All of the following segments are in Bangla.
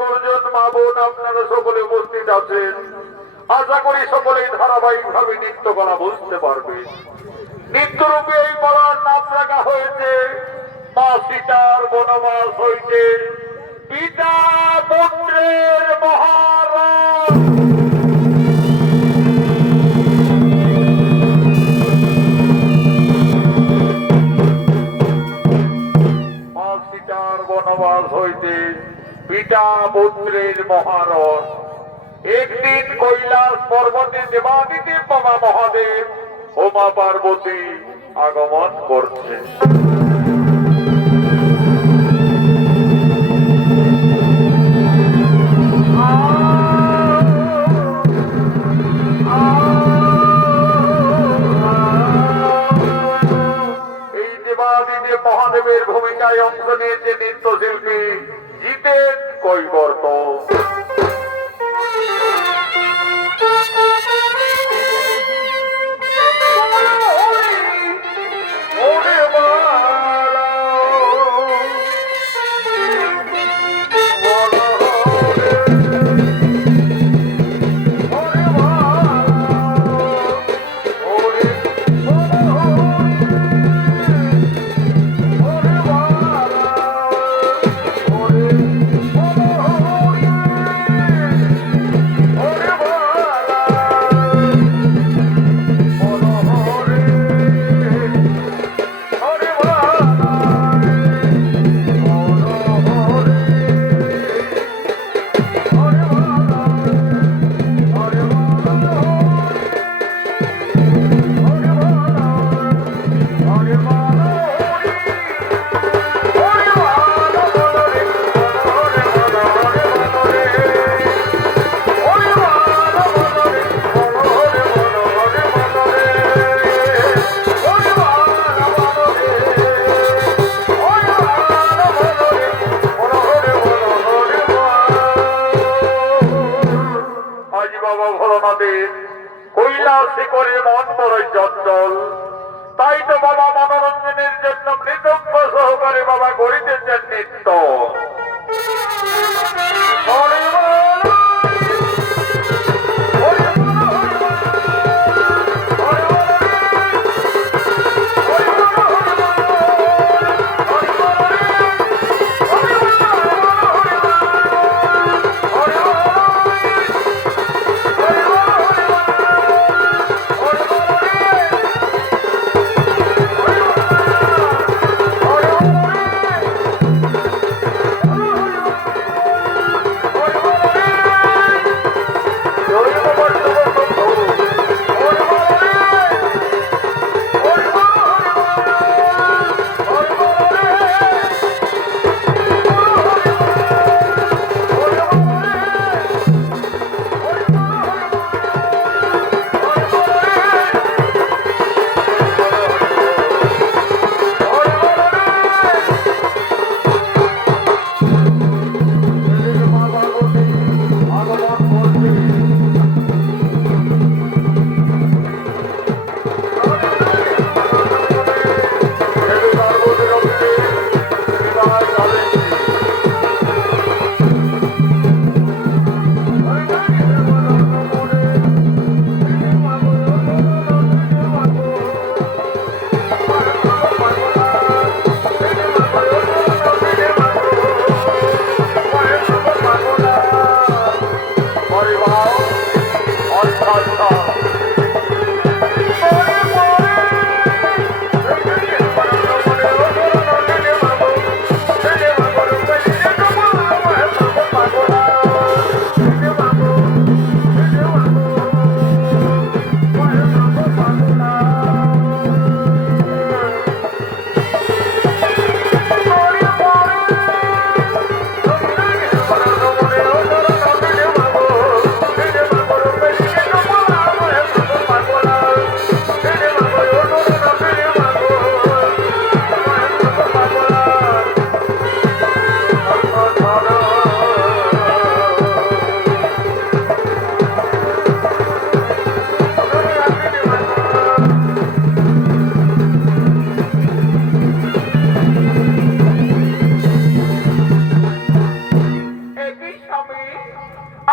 গুরুজন মা বোন আপনারা সকলে উপস্থিত আছেন। আশা করি সকলেই ধারাবাহিক ভাবে নৃত্য করা বুঝতে পারবে। নিত্যরূপে এই বলার নাম রাখা হয়েছে মা সীতার বনবাস হইতে পিতা পুত্রের মহারাজ। মা সীতার বনবাস হইতে পিতা পুত্রের মহারণ। একদিন কৈলাস পর্বতে দেবাদিদেব বাবা মহাদেব ও মা পার্বতী আগমন করছে। এই দেবাদিদেব মহাদেবের ভূমিকায় অংশ নিয়েছে নৃত্যশিল্পী জিতেন কৈবর্ত। কৈলাসে করে মন বড়ই চঞ্চল, তাই তো বাবা মনোরঞ্জনের জন্য মৃদঙ্গ সহকারে বাবা করিতেছেন নৃত্য।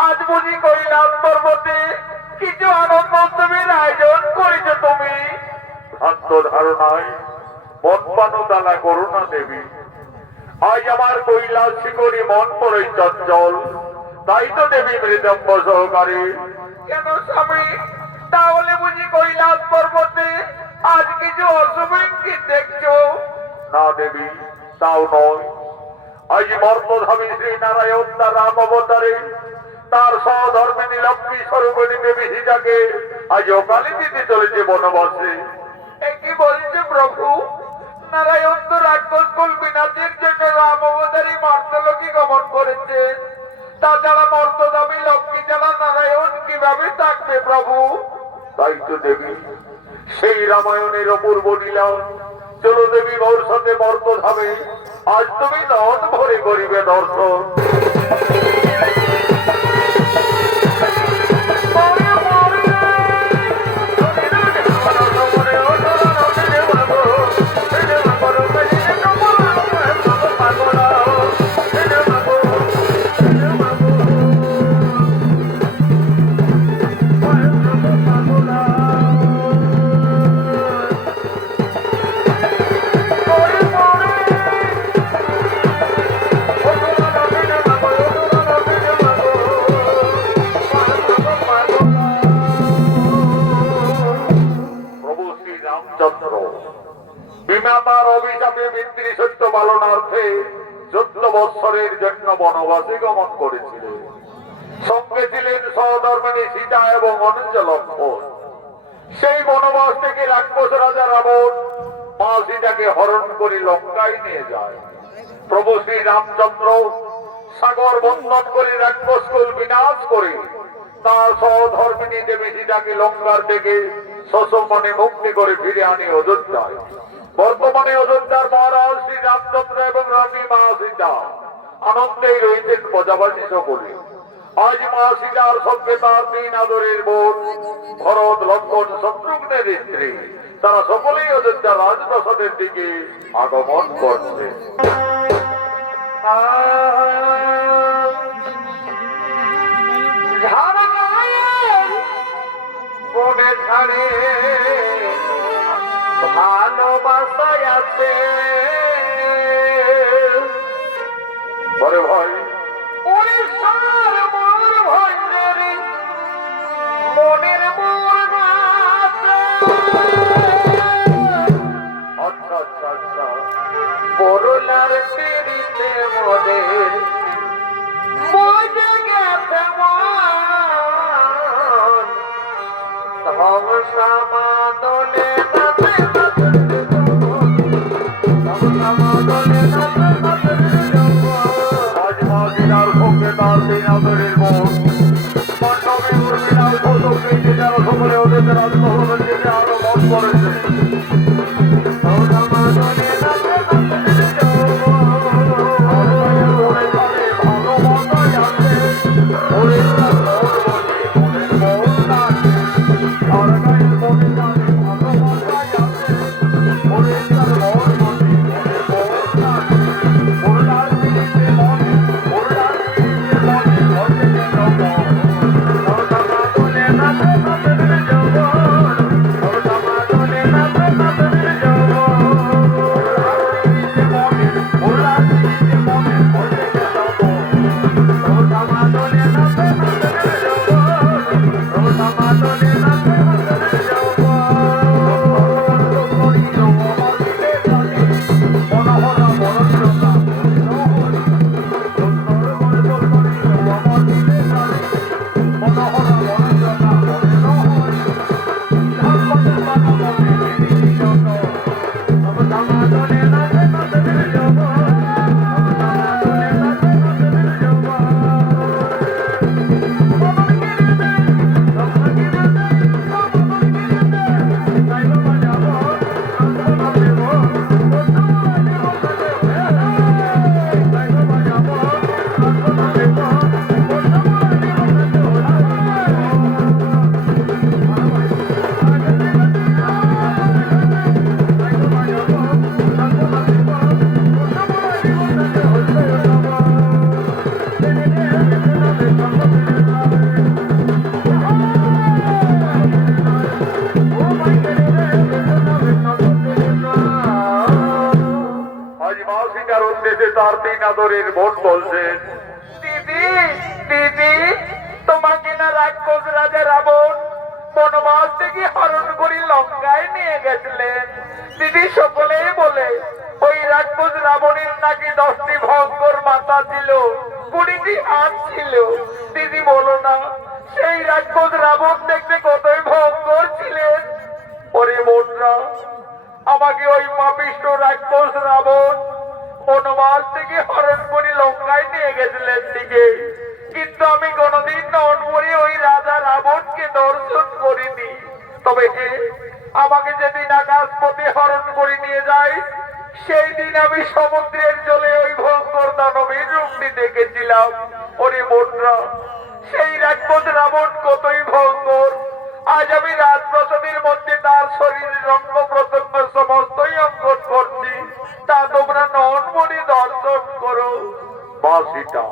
আজ বুঝি কৈলাস পর্বতে কিছু আনন্দ উৎসবের আয়োজন করেছ তুমি। ভ্রান্ত ধারণায় মন পানো দানা করো না দেবী। আজ আমার কৈলাস শিকড়ি মন পড়ে চঞ্চল, তাই তো দেবী মৃদম্ব সহকারে। কেন স্বামী, তাহলে বুঝি কৈলাস পর্বতে আজ কিছু অশুভ ইঙ্গিত দেখছো? না দেবী, তাও নয়। আজ মর্তধামী শ্রী নারায়ণ তার রাম অবতারে তার সহধর্মিনী লক্ষ্মী স্বরূপিণী দেবী সীতাকে আজ অকালে দিতে চলেছে বনবাসে। কি বলছে প্রভু? নারায়ণ তো রাক্ষস কুল বিনাশের জন্য রাম অবতারী মর্তলোকে গমন করেছে। তাছাড়া মর্তধামী লক্ষ্মী ছাড়া নারায়ণ কিভাবে থাকবে প্রভু? তাই তো দেবী, সেই রামায়ণের অপূর্ব লীলা। চলো দেবী মোর সাথে মর্তধামে, আজ তুমি নদ ভরে করিবে দর্শন। বিমাতার অভিশাপে পিতৃ সত্য পালনার্থে 14 বৎসরের জন্য বনবাসে গমন করেছিলেন। সঙ্গে ছিলেন সহধর্মিণী সীতা এবং অনুজ লক্ষ্মণ। সেই বনবাস থেকে রাক্ষস রাজা রাবণ মা সীতাকে হরণ করে লঙ্কায় নিয়ে যায়। প্রভু শ্রী রামচন্দ্র সাগর বন্ধন করে রাক্ষস কুল বিনাশ করে তার সহধর্মিণী দেবী সীতাকে লঙ্কার থেকে সসম্মানে মুক্তি করে ফিরে আনে অযোধ্যায়। বর্তমানে অযোধ্যার মহারাজ শ্রী রামচন্দ্র এবং রানী মা সীতা আনন্দেই রয়েছেন প্রজাবাসী সকলে। আজ মা সীতার সঙ্গে তার 3 আদরের বোন ভরত, লক্ষ্মণ, শত্রুঘ্নের স্ত্রী তারা সকলেই অযোধ্যা রাজপ্রাসাদের দিকে আগমন করছে। বনে ধারে ভালোবাসায় আছে বড় ভাই উড়িষ্যার মোর ভাইরে মনের মোর আছে। আচ্ছা আচ্ছা আচ্ছা, বড়লার তিরিতে মোদের মজে গেছে সমাদলে আজ মাঝিনার সঙ্গে তার 3 আদরের বোন পাণ্ডবী উর্মিলার ফটোকে যারা সকলে ওদের রাজভবনের দিকে আরো মত করেছে। রাক্ষসের বোন বলছেন, দিদি দিদি, তোমাকে না রাক্ষস রাজা রাবণ বনবাস থেকে হরণ করে লঙ্কায় নিয়ে গেছিলেন। দিদি সকলেই বলে ওই রাক্ষস রাবণের নাকি 10টি ভয়ঙ্কর মাথা ছিল, 20টি হাত ছিল। দিদি বলো না, সেই রাক্ষস রাবণ দেখতে কতই ভয়ঙ্কর ছিলেন। ওরে বোনরা, আমাকে ওই পাপিষ্ঠ রাক্ষস রাবণ বনবাস থেকে হরণ করে লঙ্কায় নিয়ে গেছিলেন দিকে, কিন্তু আমি কোনোদিন নন করে ওই রাজা রাবণকে দর্শন করিনি। তবে আমাকে যেদিন আকাশপথে হরণ করে নিয়ে যায়, সেই দিন আমি সমুদ্রের জলে ওই ভয়ঙ্কর দানবের রূপটি দেখেছিলাম। ওরে বোনরা, সেই রাক্ষস রাবণ কতই ভয়ঙ্কর। আজ আমি রাজপ্রাসাদের মধ্যে তার শরীরের অঙ্গ প্রত্যঙ্গ সমস্তই অঙ্কন করছি, তা তোমরা নন মনে দর্শন করো। বাসিটা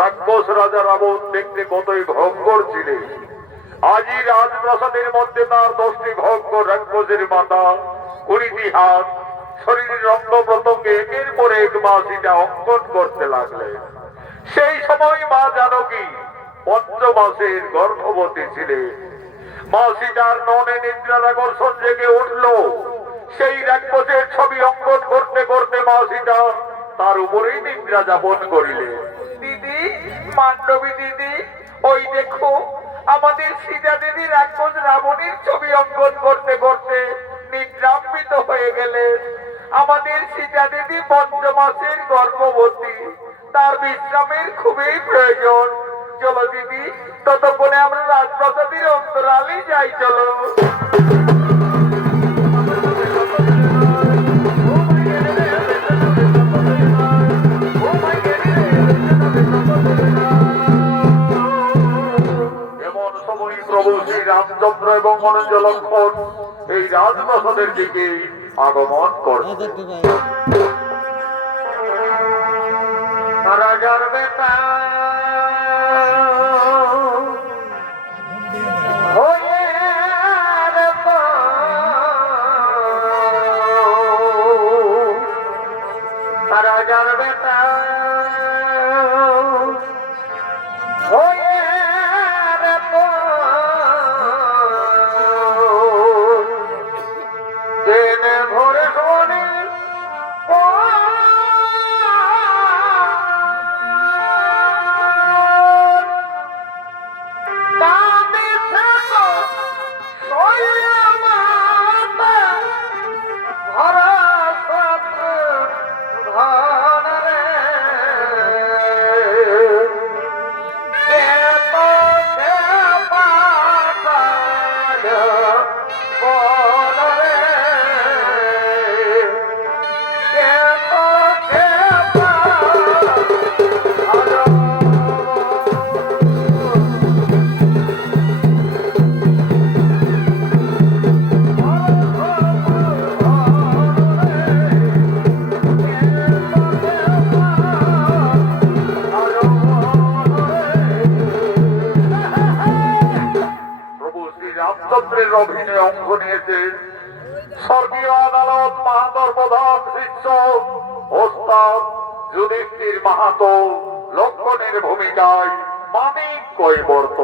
রাক্ষস রাজা রাবণ দেখতে কতই ভয়ঙ্কর ছিলেন। আজই রাজপ্রাসাদের মধ্যে তার 10টি ভয়ঙ্কর রাক্ষসের মাথা, 20টি হাত, শরীরের অঙ্গ প্রত্যঙ্গে একের পর এক বাসিটা অঙ্কন করতে লাগলেন। সেই সময় মা জানকী 5 মাসের গর্ভবতী ছিলেন। মা সীতার ননে নিদ্রার আকর্ষণ জেগে উঠল। সেই রাক্ষসের ছবি অঙ্কন করতে করতে মা সীতা তার উপরেই নিদ্রা যাপন করিলেন। দিদি, মান্ডবী দিদি, ওই দেখো আমাদের সীতা দেবী রাক্ষস রাবণের ছবি অঙ্কন করতে করতে নিদ্রান্বিত হয়ে গেলেন। আমাদের সীতা দেবী 5 মাসের গর্ভবতী, তার বিশ্রামের খুবই প্রয়োজন। চলো দিদি, ততক্ষণে আমরা রাজপ্রাসাদের অন্তরালে যাই। চলো। এমন সময় প্রভু শ্রী রামচন্দ্র এবং মনোজ লক্ষণ এই রাজপ্রাসাদের দিকে আগমন করছে। রাজার বেটা রাজার বেটা জেনে ভরে শোনে রামচন্দ্রের অভিনয়ে অঙ্গ নিয়েছেন স্বর্গীয় আদালত মাহাতর প্রধান শিষ্য ওস্তাদ যুধিষ্ঠির মাহাতো। লক্ষণের ভূমিকায় মানিক কৈবর্ত।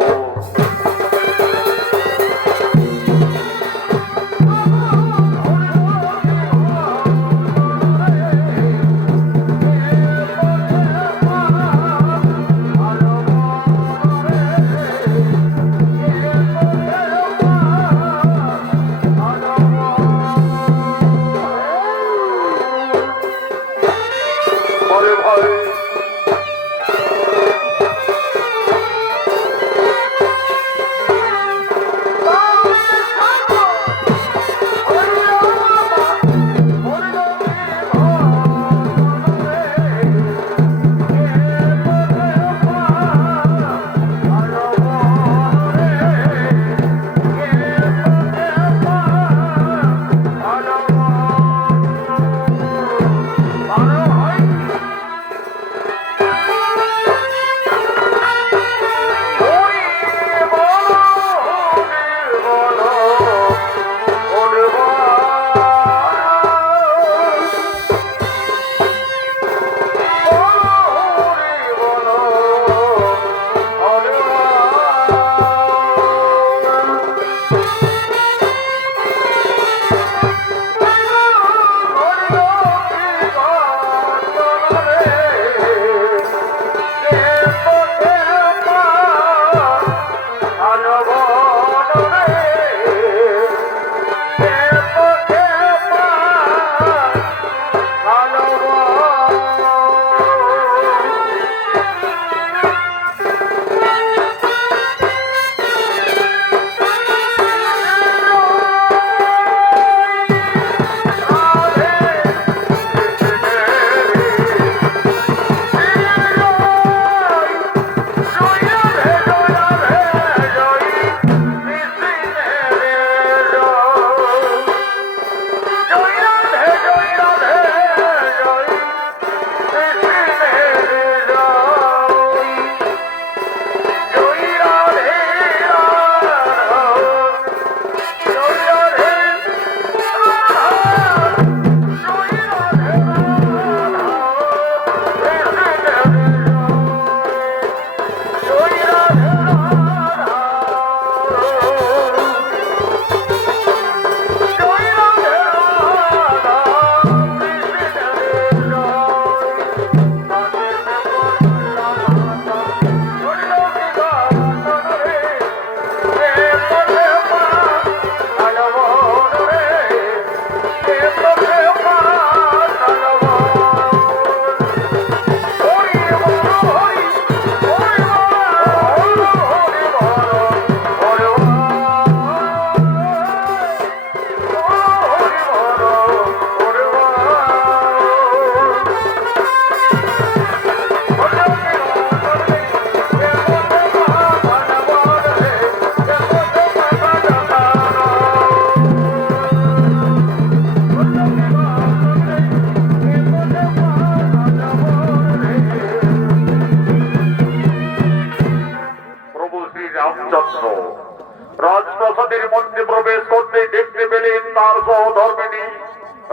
রাজপ্রাসাদের মধ্যে প্রবেশ করতে দেখতে পেলেন তার সহধর্মিণী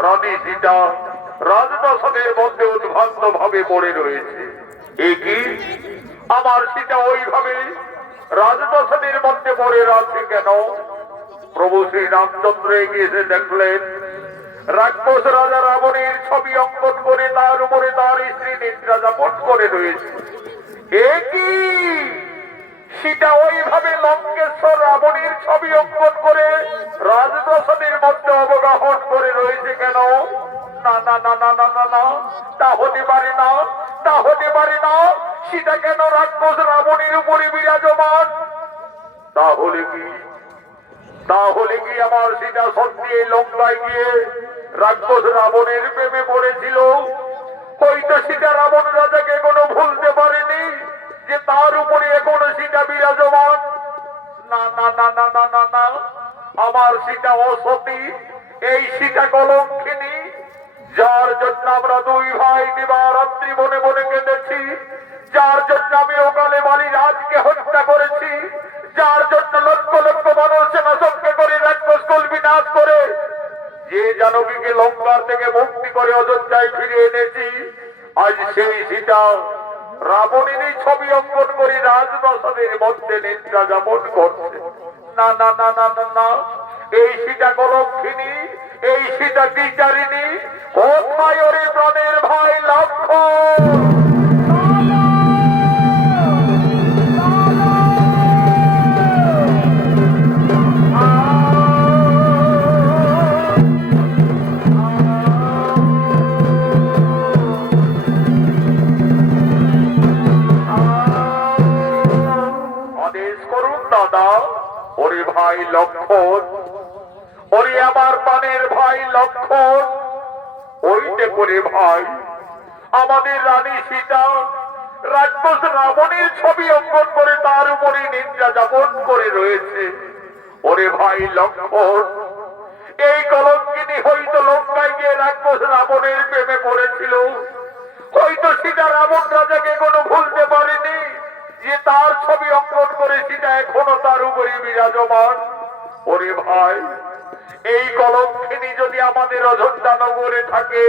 রানী সীতা রাজপ্রাসাদের মধ্যে উদ্ভ্রান্ত ভাবে পড়ে রয়েছে। এ কি, আমার সীতা ওইভাবে রাজপ্রাসাদের মধ্যে পড়ে আছে কেন? প্রভু শ্রী রামচন্দ্র এগিয়ে এসে দেখলেন রাক্ষস রাজা রাবণের ছবি অঙ্কন করে তার উপরে তার স্ত্রী নিদ্রা যাপন করে রয়েছে। এ কি, সীতা ওইভাবে লঙ্কেশ্বর রাবণের ছবি অঙ্কন করে রাজপ্রাসাদের মধ্যে অবগাহন করে রয়েছে কেন? না না না না না না না, তা হতে পারে না, তা হতে পারে না। সীতা কেন রাক্ষস রাবণের উপরে বিরাজমান? তাহলে কি, তাহলে কি আমার সীতা সত্যি এই লঙ্কায় গিয়ে রাক্ষস রাবণের প্রেমে পড়েছিল? হয়তো সীতা রাবণ রাজাকে কোনো ভুলতে পারেনি যে তার উপরে এখনো সীতা বিরাজমান। না না না না না না না, আমার সীতা অসতী, এই সীতা কলঙ্কিনী, যার জন্য আমরা দুই ভাই দিবারাত্রি বনে বনে কেঁদেছি, যার জন্য আমি ওকালে বালি রাজকে হত্যা করেছি, যার জন্য লক্ষ লক্ষ মানুষ সেনাশক্তি করে রাক্ষস কুল বিনাশ করে যে জানকীকে লঙ্কার থেকে মুক্তি করে অযোধ্যায় ফিরে এনেছি, আজ সেই সীতা রাবণেরই ছবি অঙ্কন করে রাজপ্রাসাদের মধ্যে নিদ্রা যাপন করছে। না না না না না না, এই সীতা কলঙ্কিনী, এই সীতা বিচারিণী, কোথায় ওরে প্রাণের ভাই লক্ষ্মণ? ওরে ভাই লক্ষ্মণ, ওরে আমার প্রাণের ভাই লক্ষ্মণ, ওইতে করে ভাই আমাদের রানী সীতা রাক্ষস রাবণের ছবি অঙ্কন করে তার উপরে নিদ্রা যাপন করে রয়েছে। ওরে ভাই লক্ষ্মণ, এই কলঙ্কিনী হয়তো লঙ্কায় গিয়ে রাক্ষস রাবণের প্রেমে পড়েছিল, হয়তো সীতা রাবণ রাজাকে কোনো ভুলতে পারেনি যে তার ছবি অঙ্কন করে সীতা এখনো তার উপরে বিরাজমান। ওরে ভাই, এই কলঙ্কিনী যদি আমাদের অযোধ্যা নগরে থাকে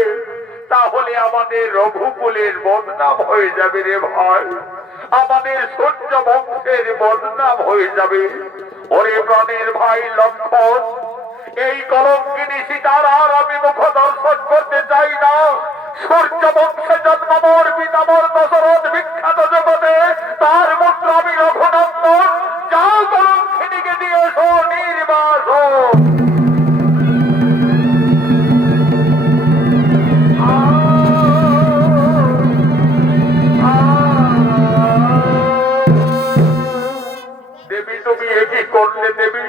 তাহলে আমাদের রঘুকুলের বদনাম হয়ে যাবে রে ভাই, আমাদের সূর্য বংশের বদনাম হয়ে যাবে। ওরে প্রাণের ভাই লক্ষ্মণ, এই কলঙ্কিনী সীতার আর আমি মুখ দর্শন করতে চাই না। সূর্য বংশে জন্মমোর পিতামর দশরথ বিখ্যাত জগতে, তার পুত্র আমি রঘুনন্দন। যাও কলঙ্কিনীকে দিয়েছ নির্বাসন। দেবী, তুমি একই করলে দেবী,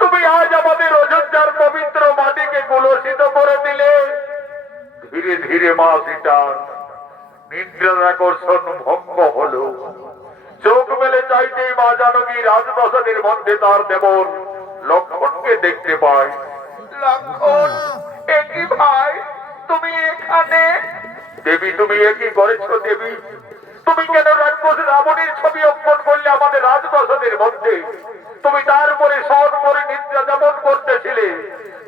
তুমি আজ আমাদের অযোধ্যার পবিত্র মাটিকে কলুষিত করে দিলে। ধীরে ধীরে মা সীতার নিদ্রার আকর্ষণ ভঙ্গ হলো। চোখ মেলে চাইতেই মা জানকী রাজপ্রাসাদের মধ্যে তার দেবর লক্ষ্মণকে দেখতে পায়। লক্ষ্মণ, একই ভাই, তুমি এখানে? দেবী, তুমি একই করেছো দেবী? তুমি কেন রাক্ষস রাবণের ছবি অঙ্কন করলে আমাদের রাজপ্রাসাদের মধ্যে? তুমি তার উপরে সন করে নিদ্রা যাপন করতেছিলে।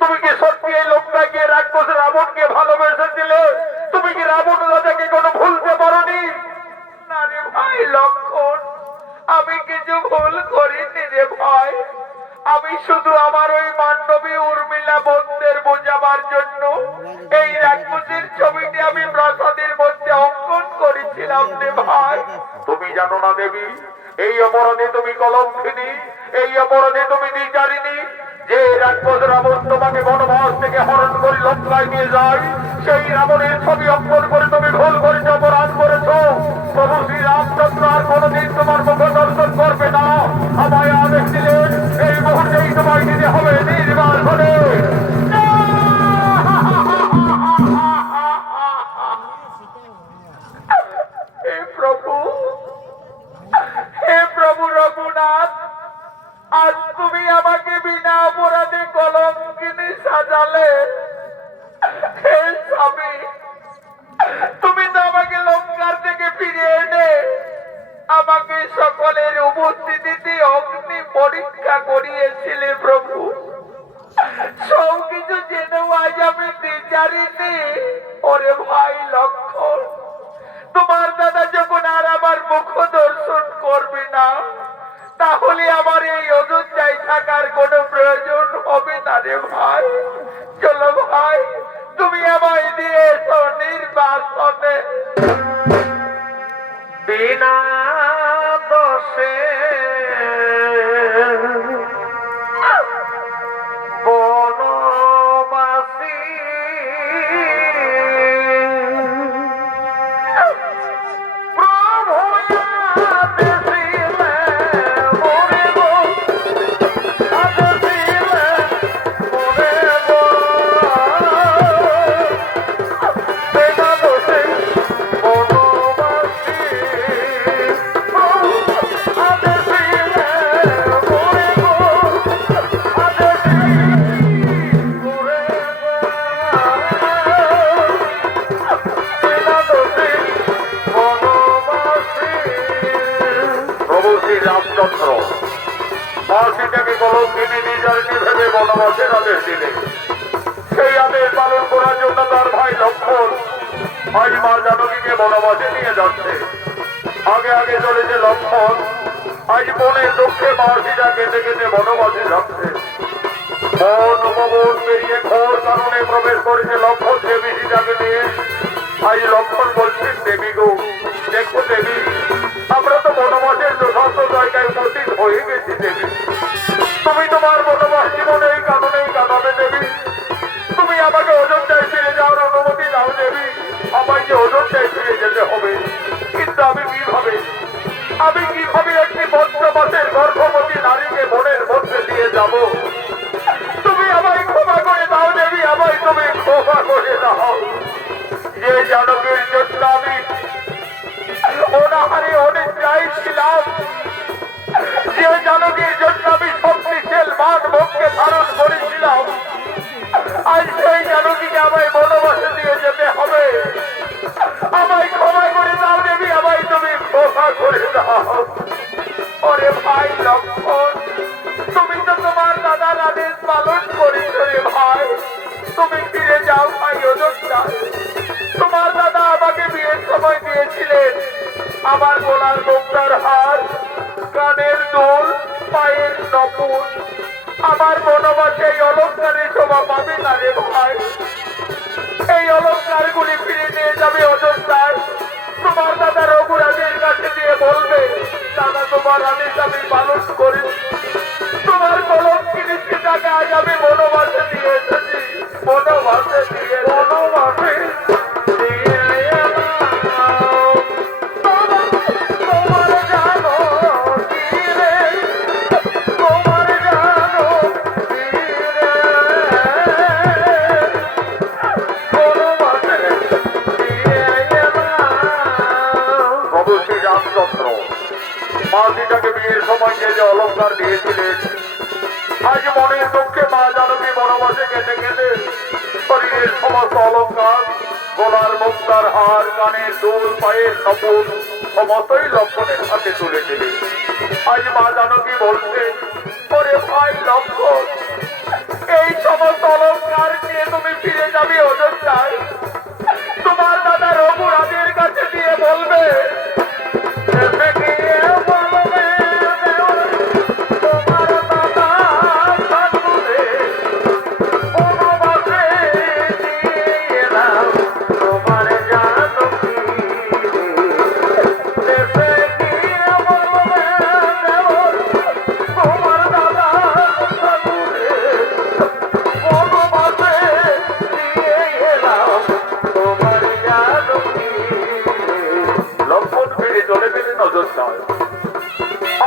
তুমি কি সত্যি এই লঙ্কায় গিয়ে রাক্ষস রাবণকে ভালোবেসেছিলে? তুমি কি রাবণ রাজাকে কোনো ভুলতে পারোনি? না রে ভাই লক্ষ্মণ, আমি কিছু ভুল করিনি রে ভাই। আমি শুধু আমার ওই মান্ডবী উর্মিলা বন্ধের বোঝাবার জন্য এই রাক্ষসের ছবিটি আমি প্রাসাদের মধ্যে অঙ্কন করেছিলাম রে ভাই। তুমি জানো না দেবী, এই অপরাধে তুমি কলঙ্কিনী, এই অপরাধে তুমি বিচারিণী। যে রাক্ষস রাবণ তোমাকে বনবাস থেকে হরণ করে লঙ্কায় নিয়ে যায়, সেই রাবণের ছবি অঙ্কন করে তুমি ভুল করেছ, অপরাধ করেছ। প্রভু শ্রী রামচন্দ্র আর কোনদিন তোমার মুখ দর্শন করবে না। আমায় আদেশ দিলেন এই মুহূর্তেই তোমায় দিতে হবে নির্বাসনে। হে প্রভু, হে প্রভু রঘুনাথ, আজ তুমি আমাকে বিনা অপরাধে কলঙ্কিনী সাজালে। হে স্বামী, তুমি তো আমাকে লঙ্কার থেকে ফিরে এনে আমাকে সকলের উপস্থিতিতে অগ্নি পরীক্ষা করিয়েছিলে প্রভু, সব কিছু জেনেও আজ আমি বিচারিনি। ওরে ভাই লক্ষণ, তোমার দাদা যখন আর আমার মুখ দর্শন করবে না, তাহলে আমার এই অযোধ্যায় থাকার কোনো প্রয়োজন হবে না রে ভাই। চলো ভাই, তুমি আমায় দিয়ে এসো নির্বাসনে। বিনা দোষে বনবাসী প্রভু আদেশিলে মরিব, আদেশিলে মরিব। বিনা দোষে বনবাসী প্রভু আদেশিলে মরিব, আদেশিলে প্রভু শ্রী রামচন্দ্র মা সীতাকে কলঙ্কিনী নির্যাতিনী ভেবে বনবাসের আদেশ দিলেন। সেই আদেশ পালন করার জন্য তার ভাই লক্ষ্মণ আজ মা জানকীকে বনবাসে নিয়ে যাচ্ছে। আগে আগে চলেছে লক্ষ্মণ, আজ বনের দুঃখে মা সীতা কেঁদে কেঁদে বনবাসে যাচ্ছে। বন উপবন পেরিয়ে ঘোর কারণে প্রবেশ করেছে লক্ষ্মণ দেবী সীতাকে নিয়ে। আজ লক্ষ্মণ বলছেন, দেবী গো, দেখো দেবী, আমরা তো বনবাসের যথার্থ জায়গায় উপস্থিত হয়ে গেছি দেবী। তুমি তোমার বনবাস জীবনে এই কারণেই কাটাবে দেবী। তুমি আমাকে অযোধ্যায় ফিরে যাওয়ার অনুমতি দাও দেবী। আমায় যে অযোধ্যায় ফিরে যেতে হবে, কিন্তু আমি কিভাবে একটি বজ্রবাসের গর্ভবতী নারীকে বনের মধ্যে দিয়ে যাব? তুমি আমায় ক্ষমা করে দাও দেবী, আমায় তুমি ক্ষমা করে দাও। যে জানকীর জন্য আমি অনাহারে অনেক চাইছিলাম, যে জানকীর জন্য আমি শক্তিশীল মান মুখকে ধারণ করেছিলাম, আজ সেই জানকীকে আমায় বনবাসে দিয়ে যেতে হবে। আমায় ক্ষমা করে দাও দেবী, আমায় তুমি ক্ষমা করে দাও। ওরে ভাই লক্ষ্মণ, তুমি তো তোমার দাদার আদেশ পালন করেছ রে ভাই। তুমি ফিরে যাও ভাই অযোধ্যায়। তোমার দাদা আমাকে বিয়ের সময় দিয়েছিলেন আমার গলার মুক্তার হার, কানের দুল, পায়ের নপুর। আমার বনবাসে এই অলঙ্কারের শোভা পাবে না রে ভাই। এই অলঙ্কার গুলি ফিরে নিয়ে যাবে অযোধ্যায়। তোমার দাদা রঘুরাজের কাছে দিয়ে বলবে, দাদা তোমার আদেশ আমি পালন করি। তোমার কলঙ্কিনী সীতাকে আজ আমি বনবাসে দিয়ে এসেছি, বনবাসে দিয়ে বনবাসে দিয়ে এলাম। তোমার জানো কি রে, তোমার জানো কি রে, বনবাসে দিয়ে এলাম। প্রভু শ্রী রামচন্দ্র মা সীতাকে বিয়ের সময় যে অলঙ্কার দিয়েছিলেন, আজ মনের দুঃখে মা জানকী বনবাসে কেঁদে কেঁদে শরীরের সমস্ত অলঙ্কার, গলার মুক্তার হার, কানের দুল, পায়ের নপুর সমস্তই লক্ষ্মণের হাতে তুলে দিলেন। আজ মা জানকী বলছে, ওরে ভাই লক্ষ্মণ, এই সমস্ত অলঙ্কার নিয়ে তুমি ফিরে যাবে অযোধ্যায়। তোমার দাদা রঘুরাজের কাছে দিয়ে বলবে,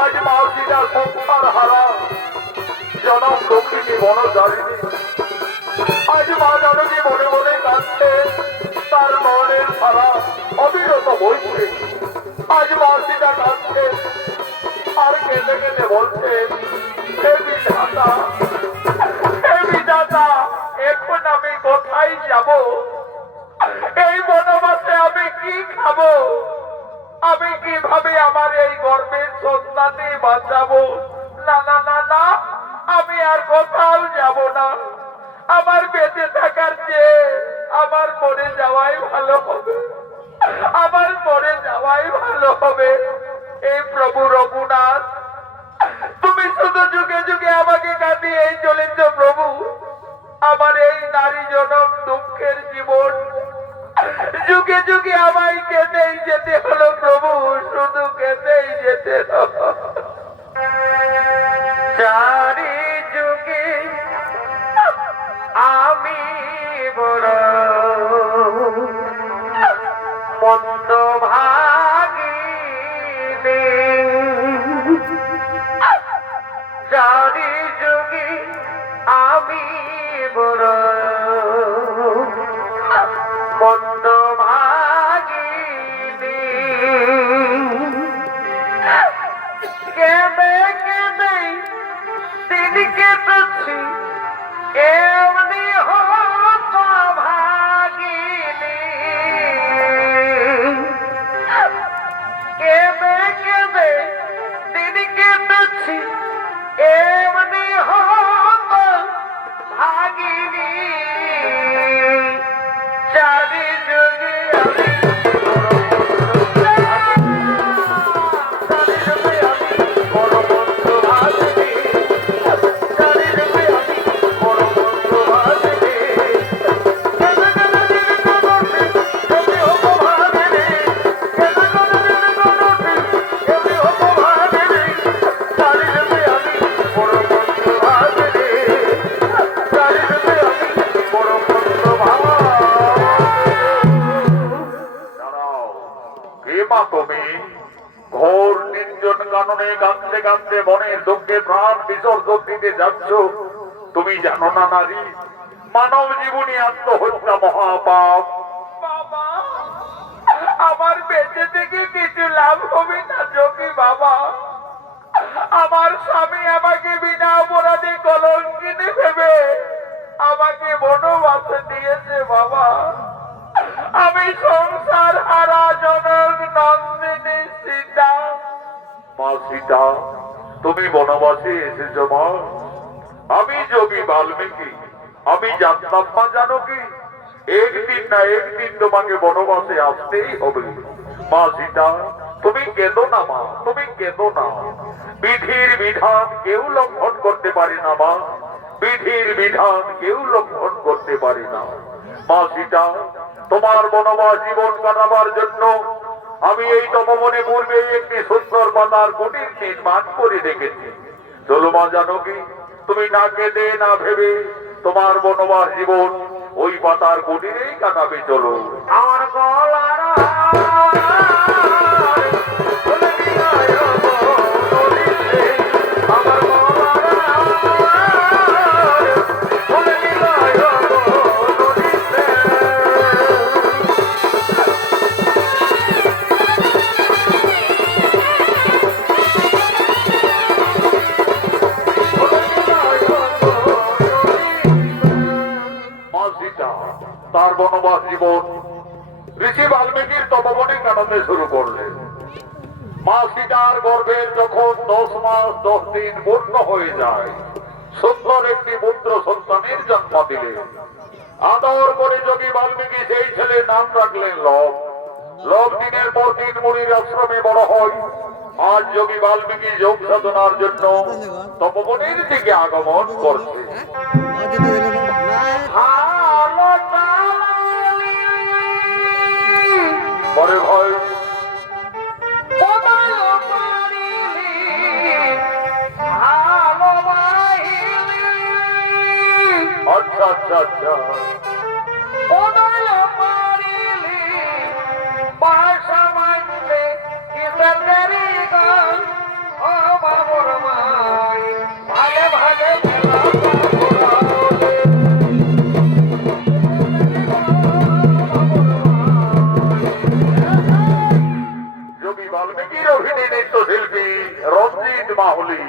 আজ মা সীতা সংসার হারা জনম দুঃখিনী বনচারিণী। আজ মা জানকী মনে মনে কাঁদছে, তার মনের ধারা অবিরত বইছে। আজ মা সীতা কাঁদছে আর কেঁদে কেঁদে বলছে, হে বিধাতা, হে বিধাতা, এখন আমি কোথায় যাব? এই বনবাসে আমি কি খাবো? আমি কিভাবে আমার এই গর্বের সন্তানকে বাঁচাবো? না না বেঁচে থাকার চেয়ে আমার মরে যাওয়াই ভালো হবে, আমার মরে যাওয়াই ভালো হবে। এই প্রভু রঘুনাথ, তুমি শুধু যুগে যুগে আমাকে কাঁদিয়েই চলেছ প্রভু। আমার এই নারী জনক দুঃখের জীবন যুগে যুগে আমায় কেঁদেই যেতে হলো প্রভু, শুধু কেঁদেই যেতে হলো। চারি যুগে আমি বড় মন্দ ভাগিনী, চারি যুগে আমি বড় মন্দ ভাগিনী। কেঁদে কেঁদে দিন কেটেছি এমনি হত ভাগিনী, কেঁদে কেঁদে দিন কেটেছি এমনি হত ভাগিনী। চারি যুগে আমি তুমি ঘোর নির্জন কাননে কাঁদতে কাঁদতে মনের দুঃখে প্রাণ বিসর্জন দিতে যাচ্ছ। তুমি জানো না নারী, মানব জীবনী আত্মহত্যা মহাপাপ। বাবা, আমার বেঁচে থেকে কিছু লাভ হবে না যোগী বাবা। আমার স্বামী আমাকে বিনা অপরাধে কলঙ্কিনী ভেবে আমাকে বনবাসে দিয়েছে বাবা। আমি সংসার হারা জনক নন্দিনী সীতা। মা সীতা, তুমি বনবাসে এসেছ মা। আমি যোগী বাল্মীকি, আমি জানতাম মা, জানো কি একদিন না একদিন তোমাকে বনবাসে আসতেই হবে। মা সীতা, তুমি কেঁদো না মা, তুমি কেঁদো না। বিধির বিধান কেউ লঙ্ঘন করতে পারে না মা, বিধির বিধান কেউ লঙ্ঘন করতে পারে না। মা সীতা, তোমার বনবাস জীবন কাটাবার জন্য আমি এই তপবনে পূর্বে একটি সুন্দর পাতার কুটির নির্মাণ করে রেখেছি। চলো মা, জানো কি তুমি না কেঁদে না ভেবে তোমার বনবাস জীবন ওই পাতার কুটিরেই কাটাবে। চলো। আমার গলার তার বনবাস জীবন ঋষি বাল্মীকির তপবনে কাটাতে শুরু করলেন। মা সীতার গর্ভের যখন 10 মাস 10 দিন পূর্ণ হয়ে যায়, সুন্দর একটি পুত্র সন্তানের জন্ম দিলেন। আদর করে যোগী বাল্মীকি সেই ছেলের নাম রাখলেন লব। লব দিনের পর দিন মুনির আশ্রমে বড় হয়। আজ যোগী বাল্মীকি যোগ সাধনার জন্য তপবনের দিকে আগমন করছে। পরে ভয় আচ্ছা আচ্ছা আচ্ছা যোগী বাল্মীকির অভিনয় নৃত্যশিল্পী রঞ্জিত মাহুলি।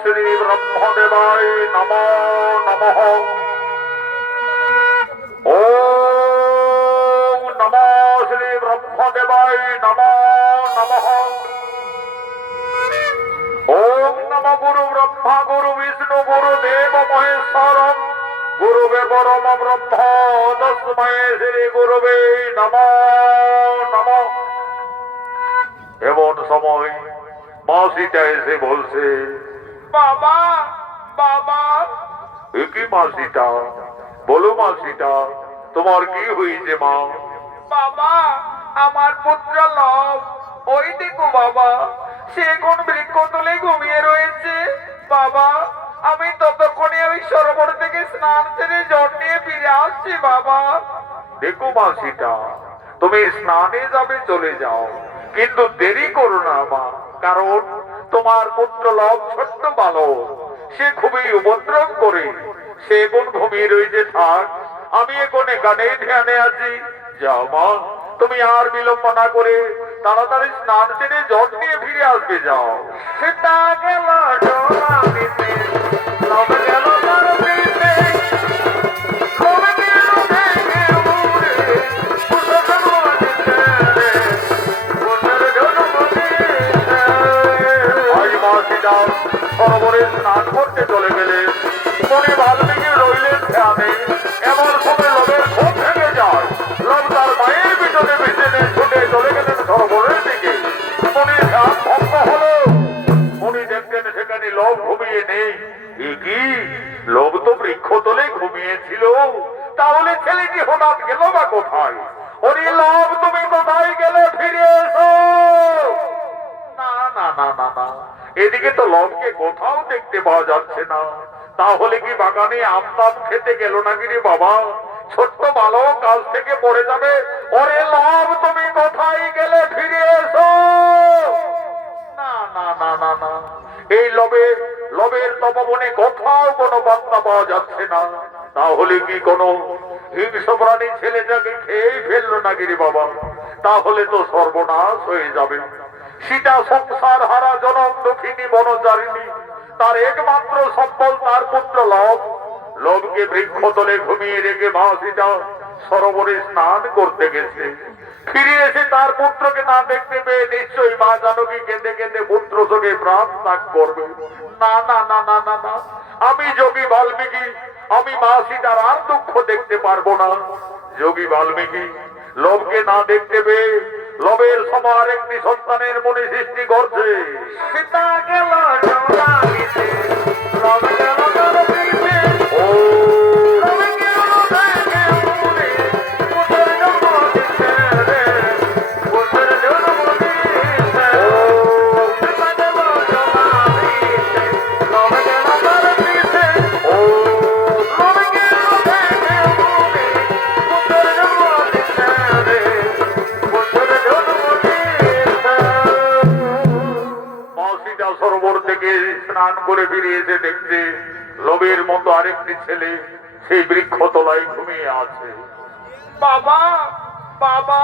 শ্রী ব্রহ্মদেবায় নমো নমঃ। ওম নমো শ্রী ব্রহ্মদেবায় নমো নমঃ। ওম নমো গুরু ব্রহ্মা গুরু বিষ্ণু গুরু দেব মহেশ্বর গুরুবে পরম ব্রহ্ম তস্মৈ শ্রী গুরুবে নমো নমঃ। এমন সময় মাসিটা এসে বলছে, বাবা বাবা এ কি মাসিটা? বলো মাসিটা, তোমার কি হয়েছে মা? বাবা, আমার পুত্র লব ওই দেখো বাবা, সে কোন বৃক্ষ তলে ঘুমিয়ে রয়েছে। বাবা, আমি ততক্ষণে ওই সরোবর থেকে স্নান সেরে জল নিয়ে ফিরে আসছি বাবা। দেখো মাসিটা, তুমি স্নানে যাবে চলে যাও, কিন্তু দেরি করো না মা, কারণ তোমার পুত্র লব ছোট্ট বালক, সে খুবই উপদ্রব করে। সে এখন ঘুমিয়ে রয়েছে, থাক, আমি এখন এখানেই ধ্যানে আছি। যাও মা, তুমি আর বিলম্ব না করে তাড়াতাড়ি স্নান সেরে জল নিয়ে ফিরে আসবে, যাও। সীতা গেল জলানিতে, লব গেল নরপিতে, লব গেল ভেঙে উড়ে, পুত্র জন্মদিতে রে, পুত্রের জন্মদিতে। আজ মাসিটা সরোবরে স্নান করতে চলে গেলে মনে বাল্মীকি রইলেন ধ্যানে। এমন সময় লবের ঘুম ভেঙে যায়। লব তার মায়ের পিছনে পিছনে ছুটে চলে গেলেন সরোবরের দিকে। মনে ধ্যান ভঙ্গ হলো। উনি দেখতেন সেখানে লব ঘুমিয়ে নেই। এ কি, লব তো বৃক্ষতলে ঘুমিয়েছিল, তাহলে ছেলেটি হঠাৎ গেল বা কোথায়? ওরে লব, তুমি কোথায় গেলে? ফিরে এসো। না না না না না, এদিকে তো লবকে কোথাও দেখতে পাওয়া যাচ্ছে না। তাহলে কি বাগানে আম টাম খেতে গেল নাকি রে বাবা? ছোট্ট বালক কাল থেকে পড়ে যাবে। ওরে লব, তুমি কোথায় গেলে? ফিরে এসো। না না না না না, এই লবের তপবনে কোথাও কোনো বার্তা পাওয়া যাচ্ছে না। তাহলে কি কোনো হিংস্র প্রাণী ছেলেটাকে খেয়েই ফেললো নাকি রে বাবা? তাহলে তো সর্বনাশ হয়ে যাবে। সীতা সংসার হারা জনম দুঃখিনী বনচারিণী, তার একমাত্র সম্বল তার পুত্র লব। লবকে বৃক্ষতলে ঘুমিয়ে রেখে মা সীতা সরোবরে স্নান করতে গেছে। ফিরে এসে তার পুত্রকে না দেখতে পেয়ে নিশ্চয়ই মা জানকী কেঁদে কেঁদে পুত্র শোকে প্রাণ ত্যাগ করবে। না না না না না না, আমি যোগী বাল্মীকি, আমি মা সীতার আর দুঃখ দেখতে পারবো না। যোগী বাল্মীকি লবকে না দেখতে পেয়ে লবের সমার একটি সন্তানের মনে সৃষ্টি করছে। সীতা গেল জলানিতে, লব গেল নরপিতে, ও লব গেল ভেঙে উড়ে, পুত্রের জন্মদিতে রে, পুত্রের জন্মদিতে। সীতা গেল জলানিতে, লব গেল নরপিতে, ও লব গেল ভেঙে উড়ে, পুত্রের জন্মদিতে রে, পুত্রের জন্মদিতে। মাসিটা সরোবর থেকে স্নান করে ফিরে এসে দেখছে লবের মতো আরেকটি ছেলে সেই বৃক্ষ তলায় ঘুমিয়ে আছে। বাবা বাবা,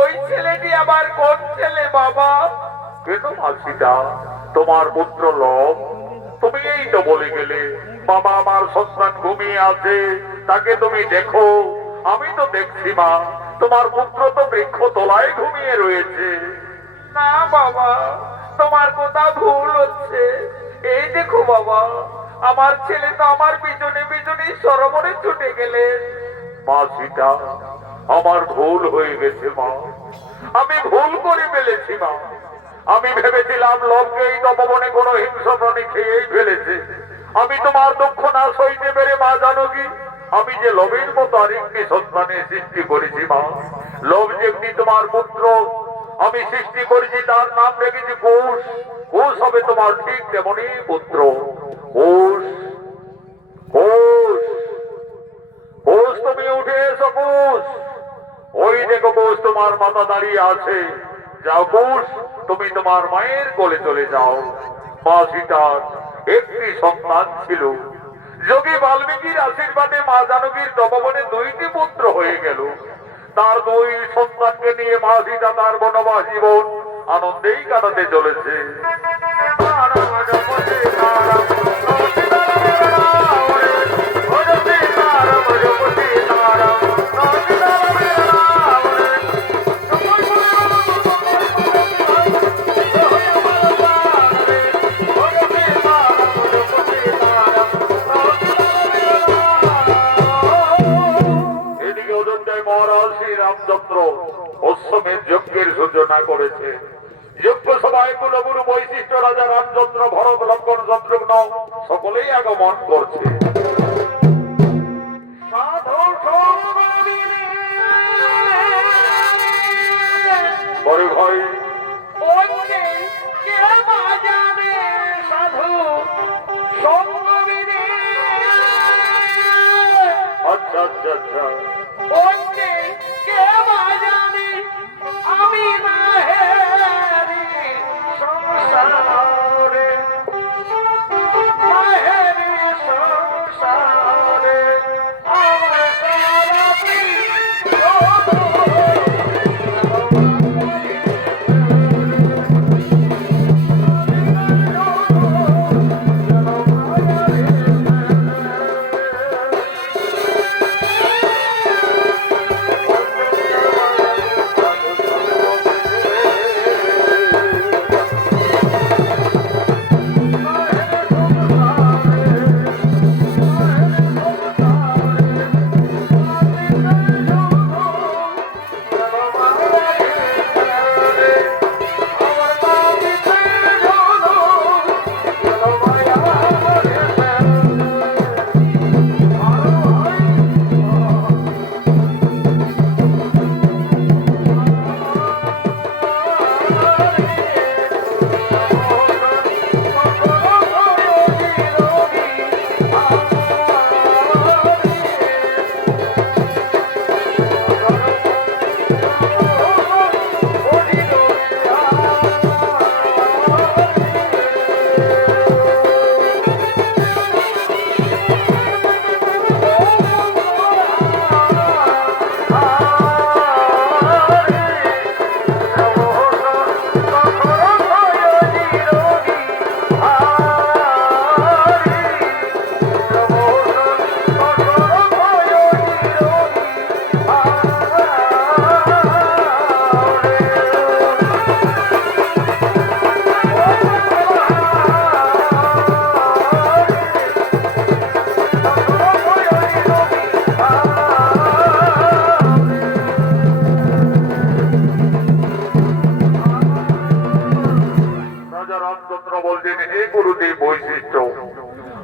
ওই ছেলেটি আবার কোন ছেলে বাবা? কেন মাসিটা, তোমার পুত্র লব। তুমি এই তো বলে গেলে বাবা আমার সন্তান ঘুমিয়ে আছে, তাকে তুমি দেখো। আমি তো দেখছি মা, তোমার পুত্র তো বৃক্ষ তলায় ঘুমিয়ে রয়েছে। না বাবা, তোমার কোথাও ভুল হচ্ছে। এই দেখো বাবা, আমার ছেলে তো আমার পিছনে পিছনে সরোবরে ছুটে গেলেন। মা সীতা, আমার ভুল হয়ে গেছে মা, আমি ভুল করে ফেলেছি মা। আমি ভেবেছিলাম লবকে এই তপবনে কোনো হিংস্র প্রাণী খেয়েই ফেলেছে। আমি তোমার দুঃখ না সইতে পেরে মা জানকী, আমি যে লবের মতো আরেকটি সন্তানের সৃষ্টি করেছি মা। লব যেমনি তোমার পুত্র আমি সৃষ্টি করেছি, তার নাম রেখেছি কুশ। কুশ হবে তোমার ঠিক তেমনি পুত্র। কুশ কুশ কুশ, তুমি উঠে এসো কুশ। ওই দেখো কুশ, তোমার মাথা দাঁড়িয়ে আছে। যাও কুশ, তুমি তোমার মায়ের কোলে চলে যাও। মা সীতার একটি সন্তান ছিল। যোগী বাল্মীকির আশীর্বাদে মা জানকীর তপবনে দুইটি পুত্র হয়ে গেল। তার দুই সন্তানকে নিয়ে মা সীতা তার বনবাস জীবন আনন্দেই কাটাতে চলেছে। এদিকে অযোধ্যায় মহারাজ শ্রী রামচন্দ্র অশ্বমেধ যজ্ঞের সূচনা করেছে। যজ্ঞ সভায় কুলগুরু বৈশিষ্ট্য রাজা রামচন্দ্র ভরত লক্ষ্মণ শত্রুঘ্ন সকলেই আগমন করছে। বড় ভাই আচ্ছা আচ্ছা আচ্ছা আমি মাহেরি সংসারে মাহেরি সংসারে আমার সারাটি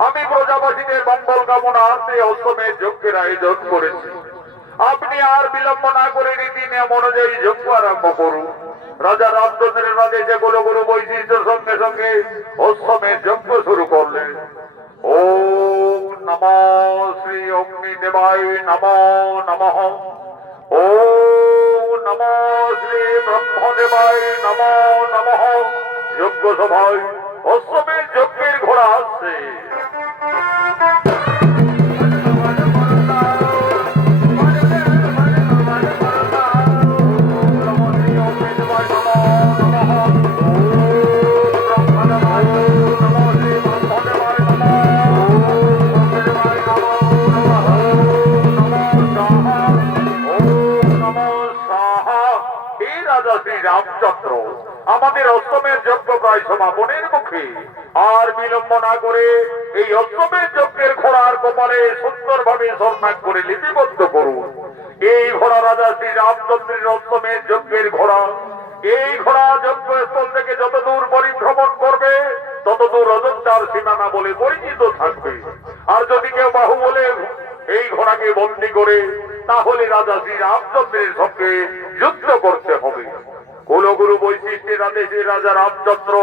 আমি প্রজাবাসীদের মঙ্গল কামনার্থে অশ্বমেধ যজ্ঞের আয়োজন করেছি। আপনি আর বিলম্ব না করে রীতি নিয়ম অনুযায়ী যজ্ঞ আরম্ভ করুন। রাজা রামচন্দ্রের আদেশে কুলগুরু বৈশিষ্ট্যের সঙ্গে সঙ্গে অশ্বমেধ যজ্ঞ শুরু করলেন। ওম নমো শ্রী অগ্নি দেবায় নমো নমঃ। ওম নমো শ্রী ব্রহ্মদেবায় নমো নমঃ। যজ্ঞ সভায় অশ্বমেধ যজ্ঞের ঘোড়া আসছে। রামচন্দ্র আমাদের অশ্বমেধ যজ্ঞ প্রায় সমাপনের মুখে। আর বিলম্ব না করে এই অশ্বমেধ যজ্ঞের ঘোড়ার কপালে সুন্দরভাবে স্বর্ণাক করে লিপিবদ্ধ করুন। এই ঘোড়া রাজা শ্রী রামচন্দ্রের অশ্বমেধ যজ্ঞের ঘোড়া। এই ঘোড়া যজ্ঞস্থল থেকে যত দূর পরিভ্রমণ করবে তত দূর অযোধ্যার সীমানা বলে পরিচিত থাকবে। আর যদি কেউ বাহু বলে এই ঘোড়াকে বন্দী করে তাহলে রাজা শ্রী রামচন্দ্রের সঙ্গে যুদ্ধ করতে হবে। কুলগুরু বৈশিষ্ট্যের আদেশে রাজা রামচন্দ্র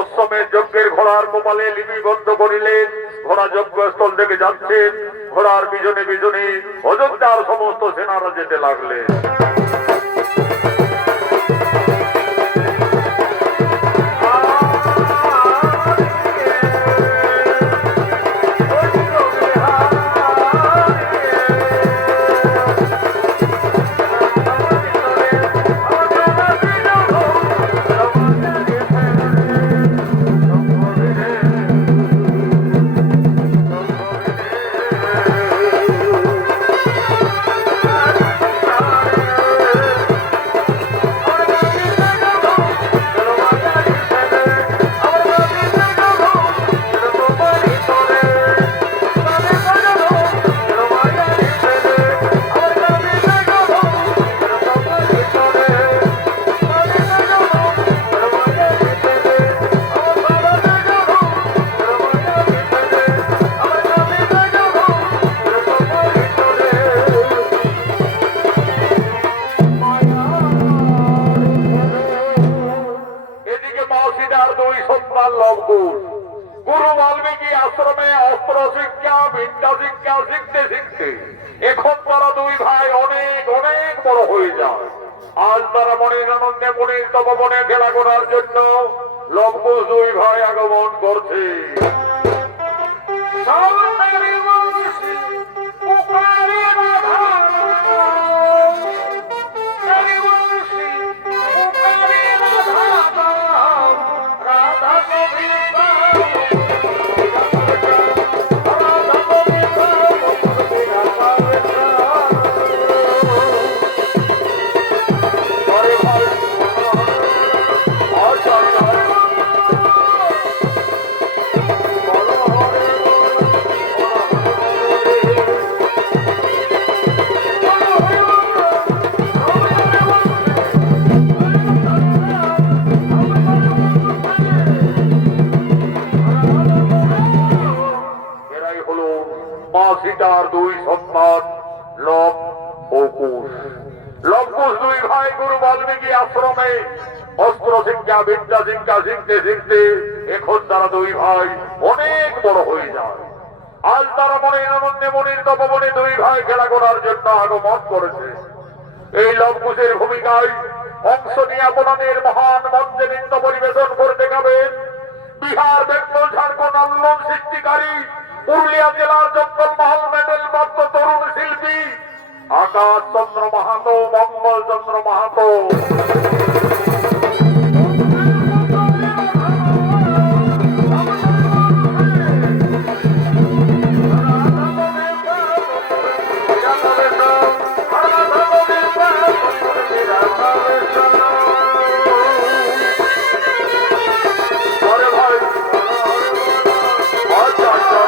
অশ্বমেধ যজ্ঞের ঘোড়ার কপালে লিপিবদ্ধ করিলেন। ঘোড়া যজ্ঞস্থল থেকে যাচ্ছেন। ঘোড়ার পিছনে পিছনে অযোধ্যার সমস্ত সেনারা যেতে লাগলেন। আশ্রমে অস্ত্র শিক্ষা বিদ্যা শিক্ষা শিখতে শিখতে এখন তারা দুই ভাই অনেক অনেক বড় হয়ে যায়। আজ তারা মনের আনন্দে মনের তপবনে খেলা করার জন্য লম্বুজ দুই ভাই আগমন করছে। আরে ভাই, আচ্ছা আচ্ছা, এরাই হলো মা সীতার দুই সন্তান লব ও কুশ। লবকুশ দুই ভাই গুরু বাল্মীকি আশ্রমে অস্ত্র শিক্ষা বিদ্যা শিক্ষা শিখতে শিখতে এখন তারা দুই ভাই অনেক বড় হয়ে যায়। আজ তারা মনের আনন্দে মনের তপবনে দুই ভাই খেলা করার জন্য আগমন করেছে। এই লবকুশের ভূমিকায় অংশ নিয়ে আপনাদের মহান মঞ্চে নৃত্য পরিবেশন করে দেখাবেন বিহার বেঙ্গল ঝাড়খণ্ড আন্দোলন সৃষ্টিকারী পুরুলিয়া জেলার জঙ্গল মহল মেডেল প্রাপ্ত তরুণ শিল্পী আকাশ চন্দ্র মাহাতো, মঙ্গল চন্দ্র মাহাতো। আরে ভাই, আচ্ছা আচ্ছা,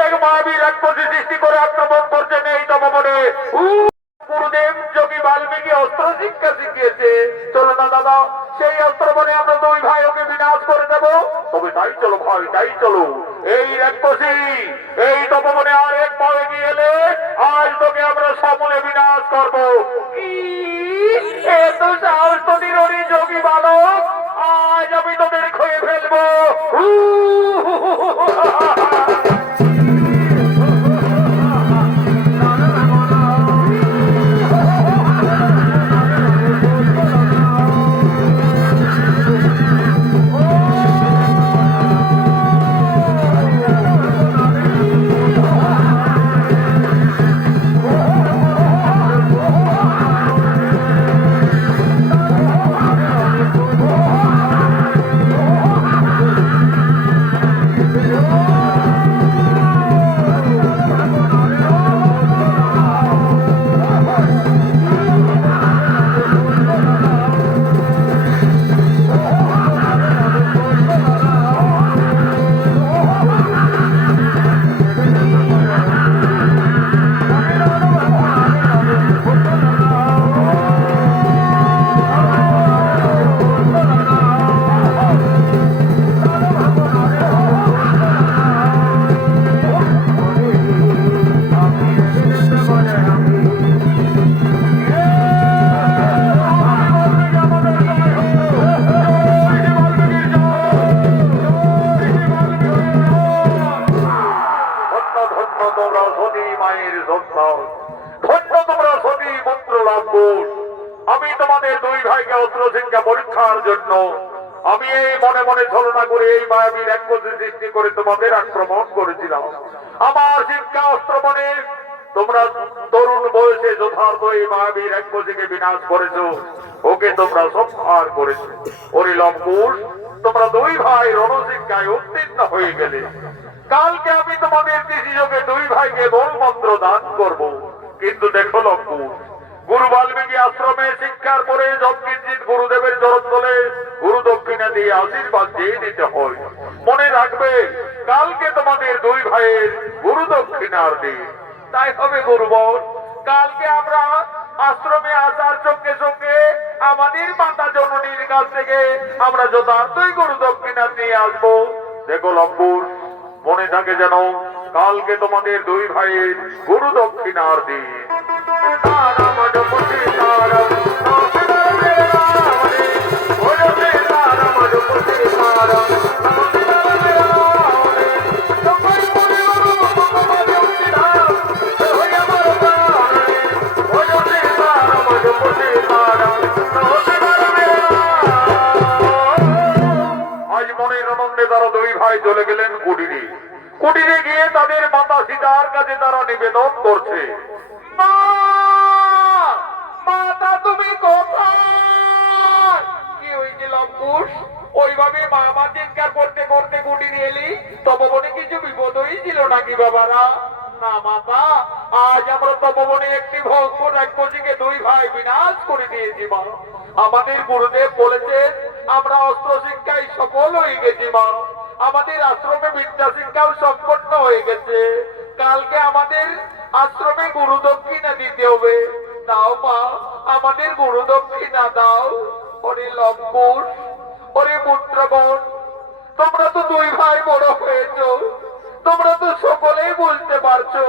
এক মায়াবী রাক্ষসী সৃষ্টি করে আক্রমণ করছেন এই তপবনে। গুরুদেব যোগী বাল্মীকি অস্ত্র শিক্ষা শিখিয়েছে। চলো না দাদা, সেই অস্ত্র বনে আমরা দুই ভাই ওকে বিনাশ করে দেবো। তবে তাই চলো ভাই, তাই চলো। এই রাক্ষসী এই তপবনে আর এক পাও এগিয়ে এলে আজ তোকে আমরা সমূলে বিনাশ করবো। কি এত সাহস তোদের ওরে যোগী বালক? আজ আমি তোদের খেয়ে ফেলবো। আমি তোমাদের দুই ভাইকে অস্ত্র শিক্ষা পরীক্ষার জন্য আমি এই মনে মনে ছলনা করে এই মায়াবী রাক্ষসী সৃষ্টি করে তোমাদের আক্রমণ করেছিলাম। আমার শিক্ষা অস্ত্র মনে তোমরা তরুণ বয়সে যথার্থ এই মায়াবী রাক্ষসীকে বিনাশ করেছো, ওকে তোমরা সংহার করেছো। ওরে লম্কুশ, তোমরা দুই ভাই রণশিক্ষায় উত্তীর্ণ হয়ে গেলে। কালকে আমি তোমাদের কৃষিযোগে দুই ভাইকে বল মন্ত্র দান করব। কিন্তু দেখো লম্কুশ, গুরু বাল্মীকি আশ্রমে শিক্ষার পরে যৎকিঞ্চিত গুরুদেবের চরণ তলে গুরু দক্ষিণা দিয়ে আশীর্বাদ দিয়ে দিতে হয়। মনে রাখবে, কালকে তোমাদের দুই ভাইয়ের গুরু দক্ষিণার দিন। তাই হবে গুরুবর। কালকে আমরা আশ্রমে আসার সঙ্গে সঙ্গে আমাদের মাতা জননীর কাছ থেকে আমরা যথার্থই গুরু দক্ষিণা নিয়ে আসবো। দেখো লম্কুশ, মনে থাকে যেন কালকে তোমাদের দুই ভাইয়ের গুরু দক্ষিণার দিন। আজ মনের আনন্দে তারা দুই ভাই চলে গেলেন কুটিরে। কুটিরে গিয়ে তাদের মাতা সীতার কাছে তারা নিবেদন করছে। মা, মাতা তুমি কোথায়? কি হয়েছে লম্কুশ? ওইভাবে মা মা চিৎকার করতে করতে কুটিরে এলি, তপবনে কিছু বিপদ হয়েছিল নাকি বাবারা? না মাতা, আজ আমরা তপবনে একটি ভয়ঙ্কর রাক্ষসীকে দুই ভাই বিনাশ করে দিয়েছি মা। আমাদের গুরুদেব বলেছেন আমরা অস্ত্র শিক্ষায় সফল হয়ে গেছি মা। আমাদের আশ্রমে বিদ্যা শিক্ষাও সম্পন্ন হয়ে গেছে। কালকে আমাদের আশ্রমে গুরু দক্ষিণা দিতে হবে। দাও মা, আমাদের গুরু দক্ষিণা দাও। ওরে লম্কুশ, ওরে পুত্রগণ, তোমরা তো দুই ভাই বড় হয়েছ, তোমরা তো সকলেই বুঝতে পারছো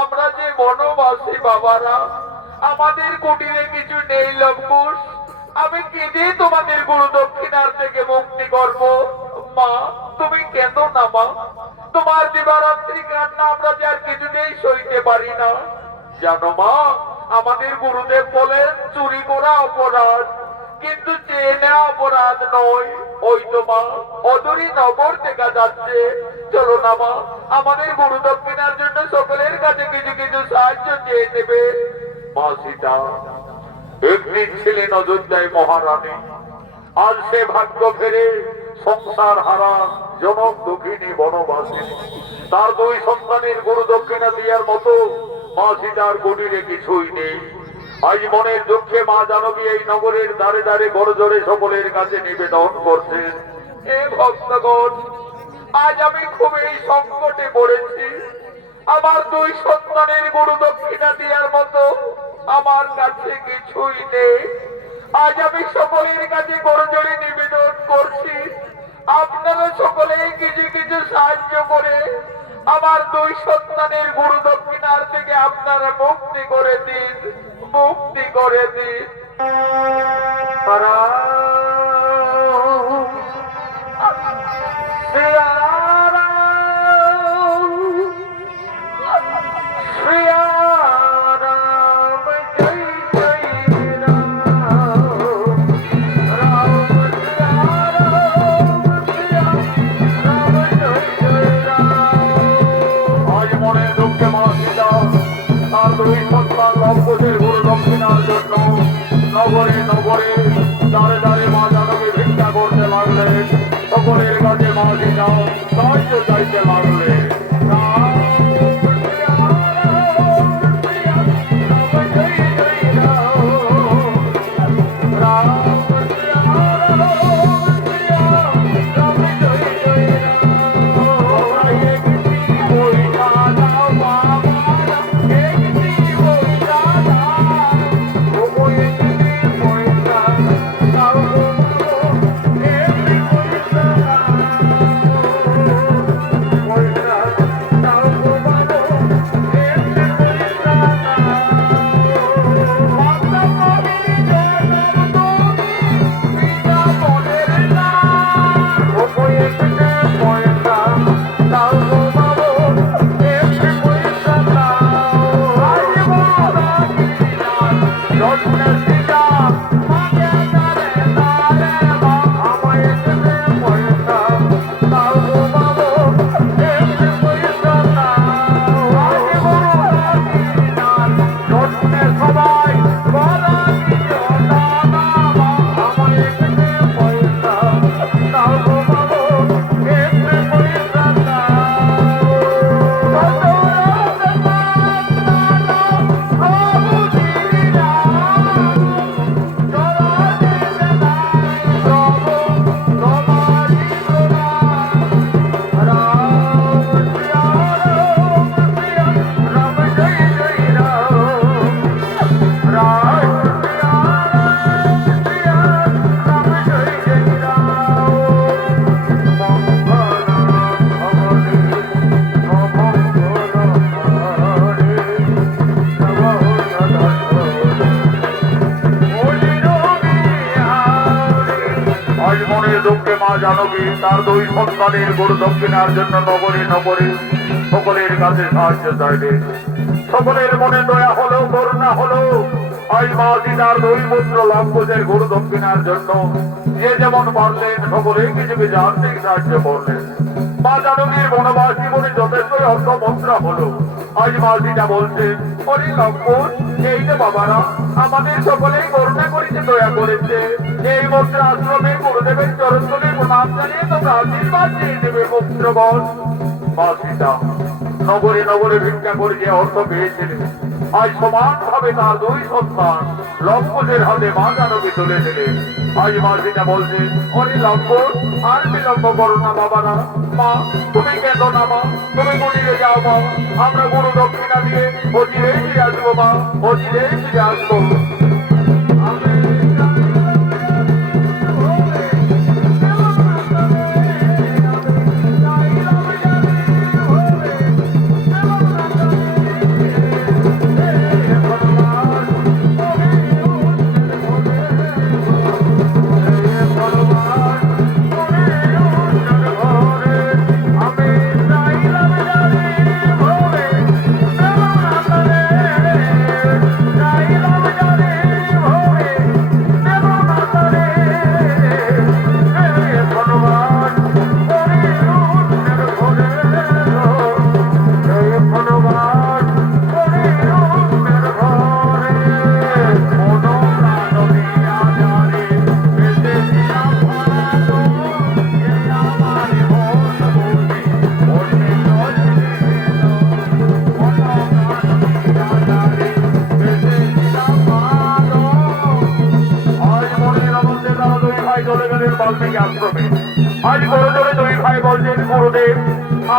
আমরা যে বনবাসী বাবারা, আমাদের কুটিরে কিছু নেই লম্কুশ। আমি কি দিয়ে তোমাদের গুরু দক্ষিণার থেকে মুক্তি করবো? মা তুমি কেঁদো না মা, তোমার দিবারাত্রি কান্না আমরা যে আর কিছুতেই সইতে পারি না। জানো মা, আমাদের গুরুদেব বলেন চুরি করা অপরাধ, কিন্তু চেয়ে নেওয়া অপরাধ নয়। ওই তো মা, অদূরী নগর দেখা যাচ্ছে। চলো না মা, আমাদের গুরু দক্ষিণার জন্য সকলের কাছে কিছু কিছু সাহায্য চেয়ে নেবে। মা সীতা একদিন ছিলেন অযোধ্যায় মহারানী, আজ সে ভাগ্য ফেরে সংসার হারা জনক দুঃখিনী বনবাসী। তার দুই সন্তানের গুরু দক্ষিণা দেওয়ার মতো মা সীতার কুটিরে কিছুই নেই। আজ মনের দুঃখে মা জানকী এই নগরের দ্বারে দ্বারে গড়জোড়ে সকলের কাছে নিবেদন করছেন। হে ভক্তগণ, আজ আমি খুবই সংকটে পড়েছি। আমার দুই সন্তানের গুরু দক্ষিণা দেওয়ার মতো আমার কাছে কিছুই নেই। আজ আমি সকলের কাছে করজোড়ে নিবেদন করছি, আপনারা সকলেই কিছু কিছু সাহায্য করে আমার দুই সন্তানের গুরু দক্ষিণার থেকে আপনারা মুক্তি করে দিন, মুক্তি করে দিন। আজ মনে দুঃখে মা সীতা তার দুই সন্তান লম্বদের গুরু দক্ষিণার জন্য নগরে নগরে দ্বারে দ্বারে মা জানকী ভিক্ষা করতে লাগলেন। সকলের কাছে মা সীতা সাহায্য চাইতে লাগলেন। দুঃখে মা জানকী তার দুই সন্তানের গুরু দক্ষিণার জন্য নগরে নগরে সকলের কাছে সাহায্য চাইবে। সকলের মনে দয়া হলো, করুণা হলো। আজ মা সীতার দুই পুত্র লম্বদের গুরু দক্ষিণার জন্য যে যেমন পারলেন সকলেই কিছু কিছু আর্থিক সাহায্য করলেন। মা জানকীর বনবাস জীবনে যথেষ্টই অর্থ মুদ্রা হলো। আজ মা সীতা বলছে, ওরে লম্বন, এই যে বাবারা আমাদের সকলেই করুণা করেছে, দয়া করেছে, এই মুদ্রা আশ্রমে গুরুদেবের চরণ তলে প্রণাম জানিয়ে তোমরা আশীর্বাদ দিয়ে দেবে পুত্রগণ। মা সীতা নগরে নগরে ভিক্ষা করে যে অর্থ পেয়েছিলেন, আজ সমান ভাবে তার দুই সন্তান লম্বদের হাতে মা জানকী তুলে দিলেন। আজ মা সীতা বলছে, ওরে লম্বন, আর বিলম্ব করো না বাবারা। মা তুমি কেঁদো না মা, তুমি গুলিয়ে যাও মা, আমরা গুরু দক্ষিণা দিয়ে অচিরেই ফিরে আসবো মা, অচিরেই ফিরে আসবো। আমি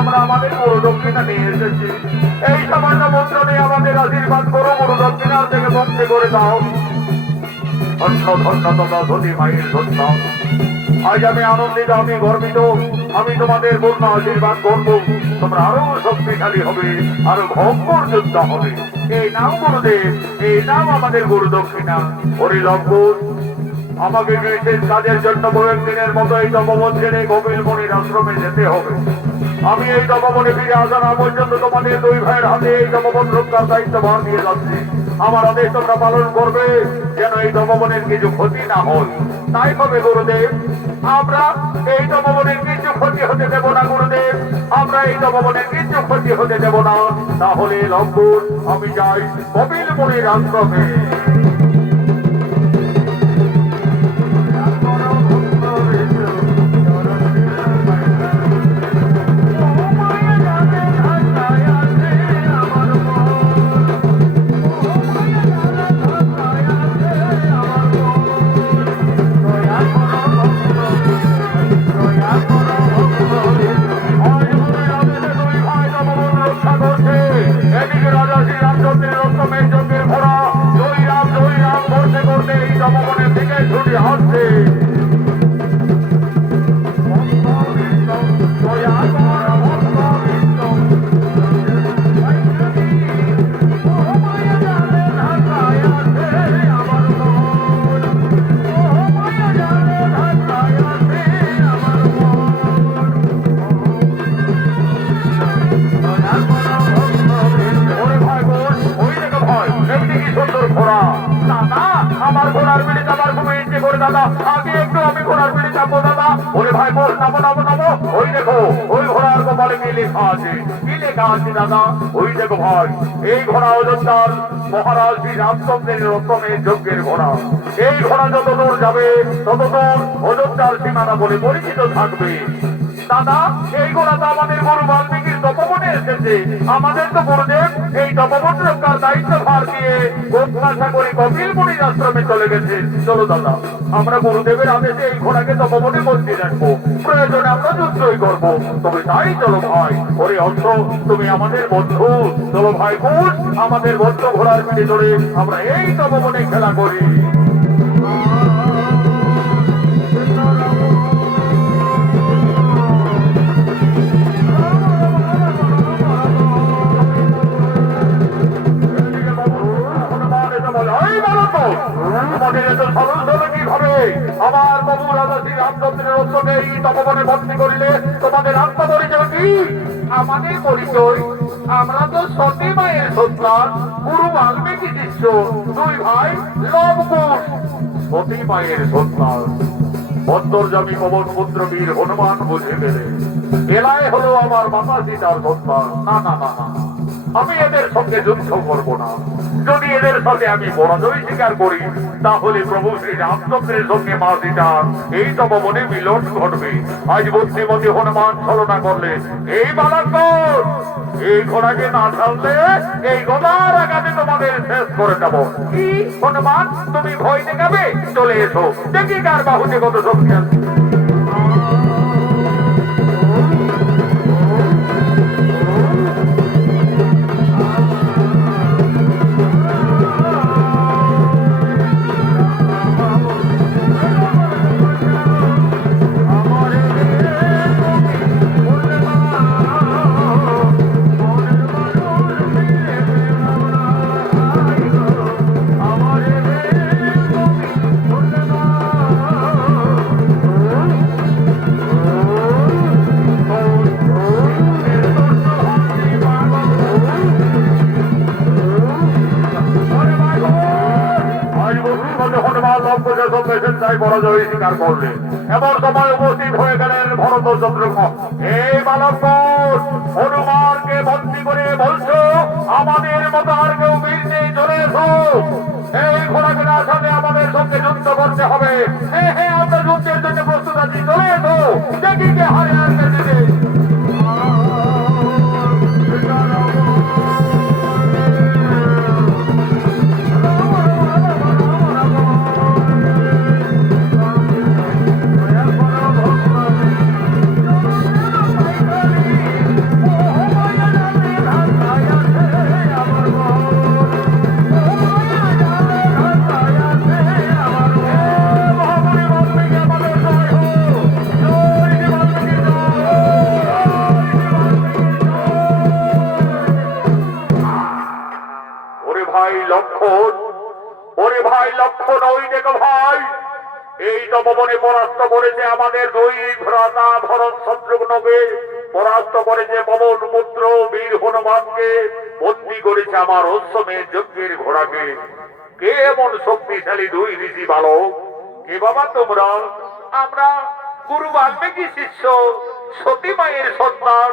আমরা আমাদের গুরু দক্ষিণা নিয়ে এসেছি। এই সামান্য মন্ত্র নিয়ে আমাদের আশীর্বাদ করো, গুরু দক্ষিণা থেকে মুক্তি করে দাও। ধন্য ধন্য তোমরা ধনী মায়ের ধন্য। আজ আমি আনন্দিত, আমি গর্বিত। আমি তোমাদের পূর্ণ আশীর্বাদ করবো। তোমরা আরো শক্তিশালী হবে, আরো ভয়ঙ্কর যোদ্ধা হবে। এই নাম গুরুদেব, এই নাম আমাদের গুরু দক্ষিণা। হরি লঙ্কুর আমাকে বিশেষ কাজের জন্য কয়েকদিনের মতো এই তপবন ছেড়ে কপিল মুনির আশ্রমে যেতে হবে। আমি এই তপবনে ফিরে আসা না পর্যন্ত তোমাদের দুই ভাইয়ের হাতে এই তপবন রক্ষার দায়িত্ব ভার দিয়ে যাচ্ছি। আমার আদেশ তোমরা পালন করবে, যেন এই তপবনের কিছু ক্ষতি না হয়। তাই হবে গুরুদেব, আমরা এই তপবনের কিছু ক্ষতি হতে দেব না গুরুদেব, আমরা এই তপবনের কিছু ক্ষতি হতে দেব না। তাহলে লঙ্কুর আমি যাই কপিল মুনির আশ্রমে। মহারাজ শ্রী রামচন্দ্রের রত্নের যজ্ঞের ঘোড়া। এই ঘোড়া যত দূর যাবে তত দূর অযোধ্যার সীমানা বলে পরিচিত থাকবে। দাদা, এই ঘোড়া তো আমাদের গুরু বাল্মীকির তপবনে এসেছে। আমাদের তো গুরুদেব এই তপবন রক্ষার দায়িত্ব ভার দিয়ে গোপনাশা করে কপিল মুনির আশ্রমে চলে গেছে। চলো দাদা, আমরা গুরুদেবের আদেশে এই ঘোড়াকে তপবনে বন্দি রাখবো, প্রয়োজনে আমরা যুদ্ধই করবো। তবে তাই চলো ভাই। ওরে অর্থ, তুমি আমাদের বন্ধু। চলো ভাই কুশ, আমাদের বন্ধু ঘোড়ার পিঠে চড়ে আমরা এই তপবনে খেলা করি। আমার প্রভু রাজা শ্রী রামচন্দ্রের উত্তরে এই তপবনে বন্দী করিলে তোমাদের আত্মপরিচয় কি? আমাদের পরিচয়, আমরা তো সতী মায়ের সন্তান, গুরু বাল্মীকি শিষ্য, দুই ভাই লবকুশ। সতী মায়ের সন্তান অন্তর্যামী পবন পুত্র বীর হনুমান বুঝে পেলে এলাই হলো আমার মাতা সীতার সন্তান। না না না না, আমি এদের সঙ্গে যুদ্ধ করব না। যদি এদের সাথে আমি পরাজয় স্বীকার করি, তাহলে প্রভু শ্রী রামচন্দ্রের সঙ্গে মা সীতার এই তপবনে মিলন ঘটবে। আজ বুদ্ধিমতী হনুমান ছলনা করলে এই বালকর এই ঘোড়াকে না ছাড়লে এই গদার আঘাতে তোমাদের শেষ করে দেব। কি হনুমান, তুমি ভয় দেখাবে? চলে এসো, দেখি কার বাহুতে কত শক্তি আছে। পরাজয় স্বীকার করলে এমন সময় উপস্থিত হয়ে গেলেন ভরত শত্রুঘ্ন। এই বালক হনুমানকে বন্দী করে বলছো আমাদের মতো আর কেউ বীর নেই, চলে এসো। এই ঘোড়াঘোড়ার সাথে আমাদের সঙ্গে যুদ্ধ করতে হবে। হ্যাঁ হ্যাঁ, আমরা যুদ্ধের জন্য প্রস্তুত আছি, চলে এসো, দেখি কে হারে আর কে জিতে। ভাই লক্ষণ, ওরে ভাই লক্ষণ, ওই দেখো ভাই, এই তপবনে পরাস্ত করেছে আমাদের দুই ভ্রাতা ভরত শত্রুঘ্নকে, পরাস্ত করেছে পবন পুত্র বীর হনুমানকে, বন্দী করেছে আমার অশ্বমেধ যজ্ঞের ঘোড়াকে। কে এমন শক্তিশালী দুই ঋষি বালক? কে বাবা তোমরা? আমরা গুরু বাল্মীকি শিষ্য, সতী মায়ের সন্তান,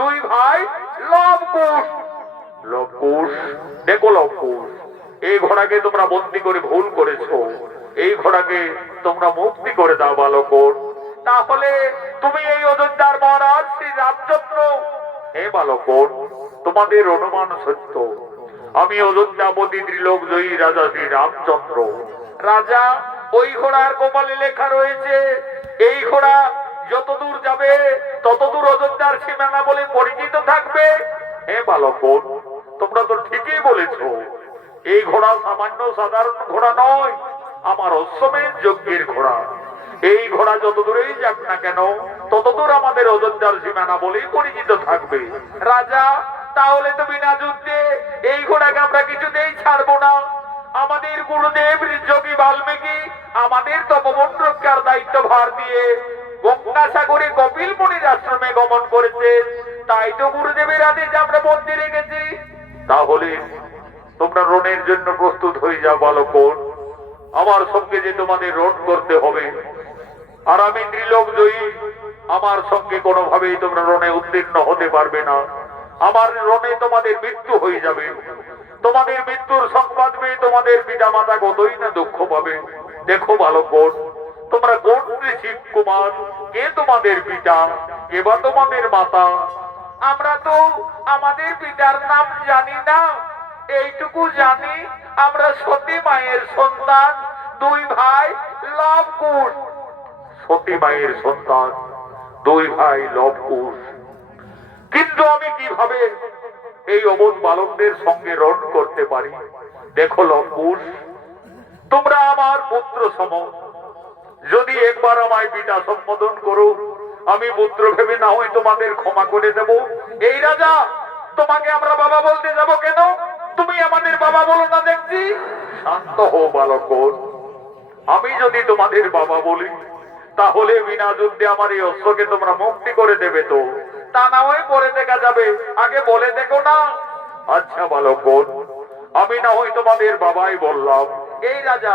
দুই ভাই লবকুশ। লবকুশ, দেখো লবকুশ, এই ঘোড়াকে তোমরা বন্দী করে ভুল করেছো, এই ঘোড়াকে তোমরা মুক্তি করে দাও বালকর। তাহলে তুমি এই অযোধ্যার মহারাজ শ্রী রামচন্দ্র? হে বালকর, তোমাদের অনুমান সত্য, আমি অযোধ্যাপতি ত্রিলোক জয়ী রাজা শ্রী রামচন্দ্র। রাজা, ওই ঘোড়ার কপালে লেখা রয়েছে এই ঘোড়া যতদূর যাবে ততদূর অযোধ্যার সীমানা বলে পরিচিত থাকবে। হে বালকর, তোমরা তো ঠিকই বলেছ, এই ঘোড়া সামান্য সাধারণ ঘোড়া নয়, আমার অশ্বমেধ যজ্ঞের ঘোড়া। এই ঘোড়া যত দূরেই যাক না কেন ততদূর আমাদের অযোধ্যার সীমানা বলেই পরিচিত থাকবে। রাজা, তাহলে তো বিনা যুদ্ধে এই ঘোড়াকে আমরা কিছুতেই ছাড়বো না। আমাদের গুরুদেব যোগী বাল্মীকি আমাদের তপবন রক্ষার দায়িত্ব ভার দিয়ে গঙ্গাসাগরে কপিল মুনির আশ্রমে গমন করেছে, তাই তো গুরুদেবের আদেশ আমরা বন্দী রেখেছি। তাহলে তোমরা রণের জন্য প্রস্তুত হয়ে যাও বালকর, আমার সঙ্গে যে তোমাদের রণ করতে হবে। আর আমি ত্রিলোক জয়ী, আমার সঙ্গে কোনোভাবেই তোমরা রণে উত্তীর্ণ হতে পারবে না। আমার রণে তোমাদের মৃত্যু হয়ে যাবে। তোমাদের মৃত্যুর সংবাদ পেয়ে তোমাদের পিতা মাতা কতই না দুঃখ পাবে। দেখো বালকর, তোমরা কোন ঋষি কুমার? কে তোমাদের পিতা, কে বা তোমাদের মাতা? আমরা তো আমাদের পিতার নাম জানি না, এইটুকু জানি আমরা সতী মায়ের সন্তান, দুই ভাই লবকুশ। সতী মায়ের সন্তান, দুই ভাই লবকুশ। কিন্তু আমি কিভাবে এই অবোধ বালকদের সঙ্গে রণ করতে পারি? দেখো লবকুশ, তোমরা আমার পুত্র সম, যদি একবার আমায় পিতা সম্বোধন করো, আমি পুত্র ভেবে না হয় তোমাদের ক্ষমা করে দেব। এই রাজা, তোমাকে আমরা বাবা বলতে যাব কেন? তুমি আমাদের বাবা বলো না দেখছি। শান্ত হও বালকর, আমি যদি তোমাদের বাবা বলি তাহলে বিনা যুদ্ধে আমার এই অশ্বকে তোমরা মুক্তি করে দেবে তো? তা না হয় পরে দেখা যাবে, আগে বলে দেখো না। আচ্ছা বালকর, আমি না হয় তোমাদের বাবাই বললাম। এই রাজা,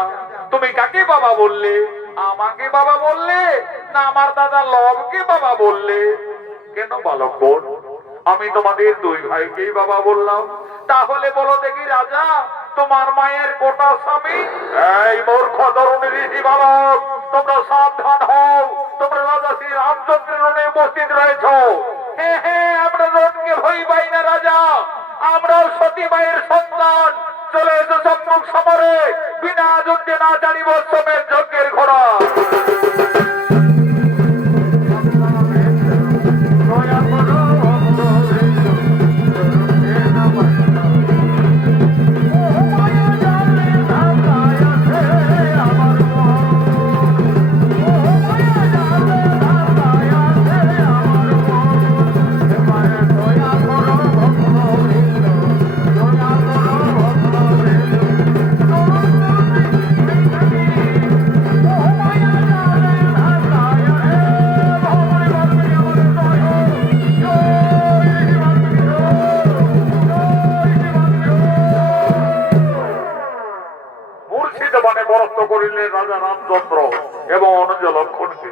তুমি কাকে বাবা বললে? আমাকে বাবা বললে না আমার দাদা লবকে বাবা বললে? কেন বালকর, আমি তোমাদের দুই ভাইকেই বাবা বললাম। তাহলে বলো দেখি রাজা, তোমার মায়ের গোটা স্বামী? এই মূর্খ তরুণী ঋষি বালক, তোমরা সাবধান হও, তোমরা রাজা শ্রী রামচন্দ্রের রণে উপস্থিত রয়েছ। হ্যাঁ হ্যাঁ, আমরা রণকে ভয় পাই না রাজা, আমরাও সতী মায়ের সন্তান। চলে এসো সম্মুখ সমরে, বিনা যুদ্ধে না জানিব অশ্বমেধ যজ্ঞের ঘোড়া। রাজা রামচন্দ্র এবং অনুজ লক্ষণকে।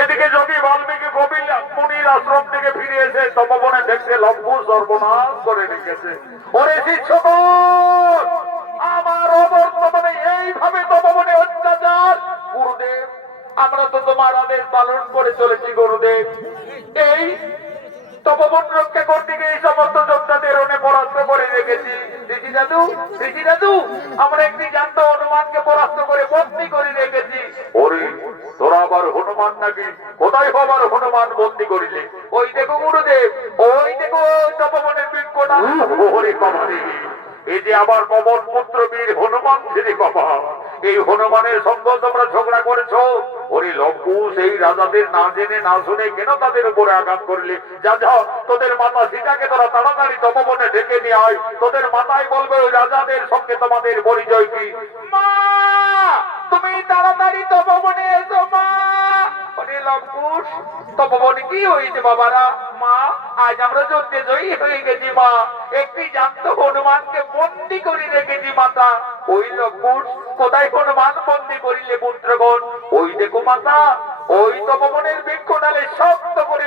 এদিকে যোগী বাল্মীকি কপিল মুনির আশ্রম থেকে ফিরে এসে তপবনে দেখতে লবকুশ সর্বনাশ করে রেখেছে। ওরে শিষ্যগণ, আমার অবর্তমানে এইভাবে তপবনে অত্যাচার। গুরুদেব, আমরা তো তোমার আদেশ পালন করে চলেছি গুরুদেব। এই তপবন রক্ষা করতে গিয়ে এই সমস্ত যোদ্ধাদের রণে পরাস্ত করে রেখেছি। ঋষি দাদু, আমরা একটি জ্ঞান্ত হনুমানকে পরাস্ত করে বন্দী করে রেখেছি। ওরে, তোরা আবার হনুমান নাকি? কোথায় আবার হনুমান বন্দী করিলে? ওই দেখো গুরুদেব, ওই দেখো তপবনের বৃক্ষটা। ওরে বাবা রে, এই যে আবার পবন পুত্র বীর হনুমান ছেড়ে বাবা, এই হনুমানের সঙ্গে তোমরা ঝগড়া করেছো। ওরে লঙ্কুশ, এই রাজাদের না জেনে না শুনে কেন তাদের উপরে আঘাত করলে? যা যাও, তোদের মাতা সীতাকে তোরা তাড়াতাড়ি তপবনে ডেকে নিয়ে আয়। তোদের মাতাই বলবে ওই রাজাদের সঙ্গে তোমাদের পরিচয় কি। মা, তুমি তাড়াতাড়ি তপবনে এসো মা। ওরে লঙ্কুশ, তপবনে কি হয়েছে বাবারা? মা, আজ আমরা যুদ্ধে জয়ী হয়ে গেছি মা। একটি জান্ত হনুমানকে বন্দি করে রেখেছি মাতা। ওই লঙ্কুশ, কোথায় হনুমান বন্দি করিলে পুত্রগণ? ওই দেখো মাতা, ওই তপবনের বৃক্ষ ডালে শক্ত করে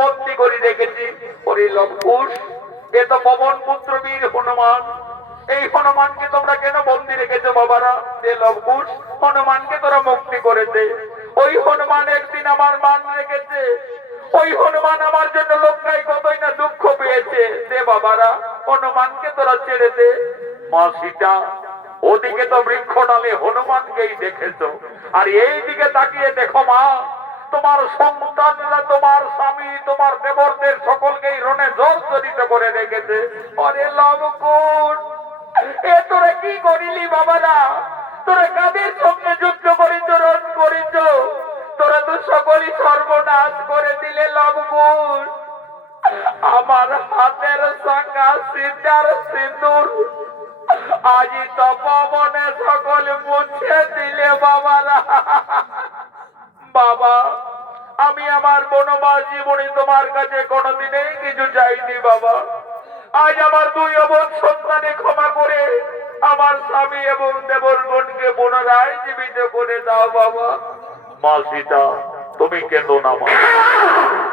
বন্দি করে রেখেছি। ওরে লঙ্কুশ, এ তো পবন পুত্র বীর হনুমান। এই হনুমানকে তোমরা কেন বন্দি রেখেছো বাবারা? যে লবকুশ, হনুমানকে তোরা মুক্তি করেছে। ওই হনুমান একদিন আমার মান রেখেছে। ওই হনুমান আমার জন্য লঙ্কায় কতই না দুঃখ পেয়েছে। দে বাবারা, হনুমানকে তোরা ছেড়ে দে। মা সীতা, ওদিকে তো বৃক্ষ ডালে হনুমানকেই দেখেছো, আর এই দিকে তাকিয়ে দেখো মা, তোমার সন্তানরা, তোমার স্বামী, তোমার দেবরদের সকলকেই রণে জর্জরিত করে রেখেছে। ওরে লবকুশ, এ তোরা কি করিলি বাবারা? তোরা কাদের সঙ্গে যুদ্ধ করিস, রণ করিস? তোরা তো সকলই সর্বনাশ করে দিলে লবকুশ। আমার হাতের শাখা সীতার সিঁদুর আজি তপবনে সকল মুছে দিলে বাবারা। বাবা, আমি আমার বনবাস জীবনে তোমার কাছে কোনোদিনই কিছু চাইনি বাবা। আজ আমার দুই অবধ সন্তানে ক্ষমা করে আমার স্বামী এবং দেবরগণকে পুনরায় জীবিত করে দাও বাবা। মা সীতা, তুমি কেন না মা,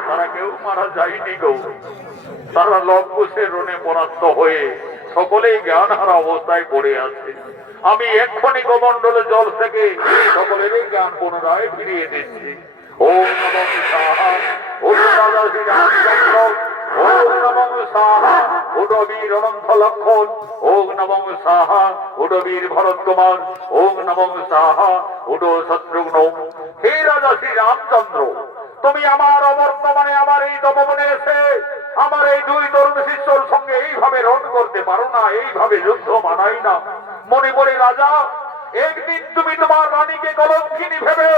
তারা কেউ মারা যায়নি গো। তারা লবকুশের রণে পরাস্ত হয়ে সকলেই জ্ঞানহারা অবস্থায় পড়ে আছে। আমি এক্ষুনি কমণ্ডলে জল থেকে সকলেরই জ্ঞান পুনরায় ফিরিয়ে দিচ্ছি। ওম নমঃ সাহা, ওম রাজা শ্রী রামচন্দ্র, ওম নমঃ সাহা, ওডো বীর অনন্ত লক্ষণ, ওম নমঃ সাহা, ওডো বীর ভরত কুমার, ওম নমঃ সাহা, ওডো শত্রুঘ্ন। হে রাজা শ্রী রামচন্দ্র, তুমি আমার অবর্তমানে আমার এই তপবনে এসে আমার এই দুই তরুণ শিষ্যর সঙ্গে এইভাবে রণ করতে পারো না, এইভাবে যুদ্ধ মানাই না। মনে পড়ে রাজা, একদিন তুমি তোমার রানীকে কলঙ্কিনী ভেবে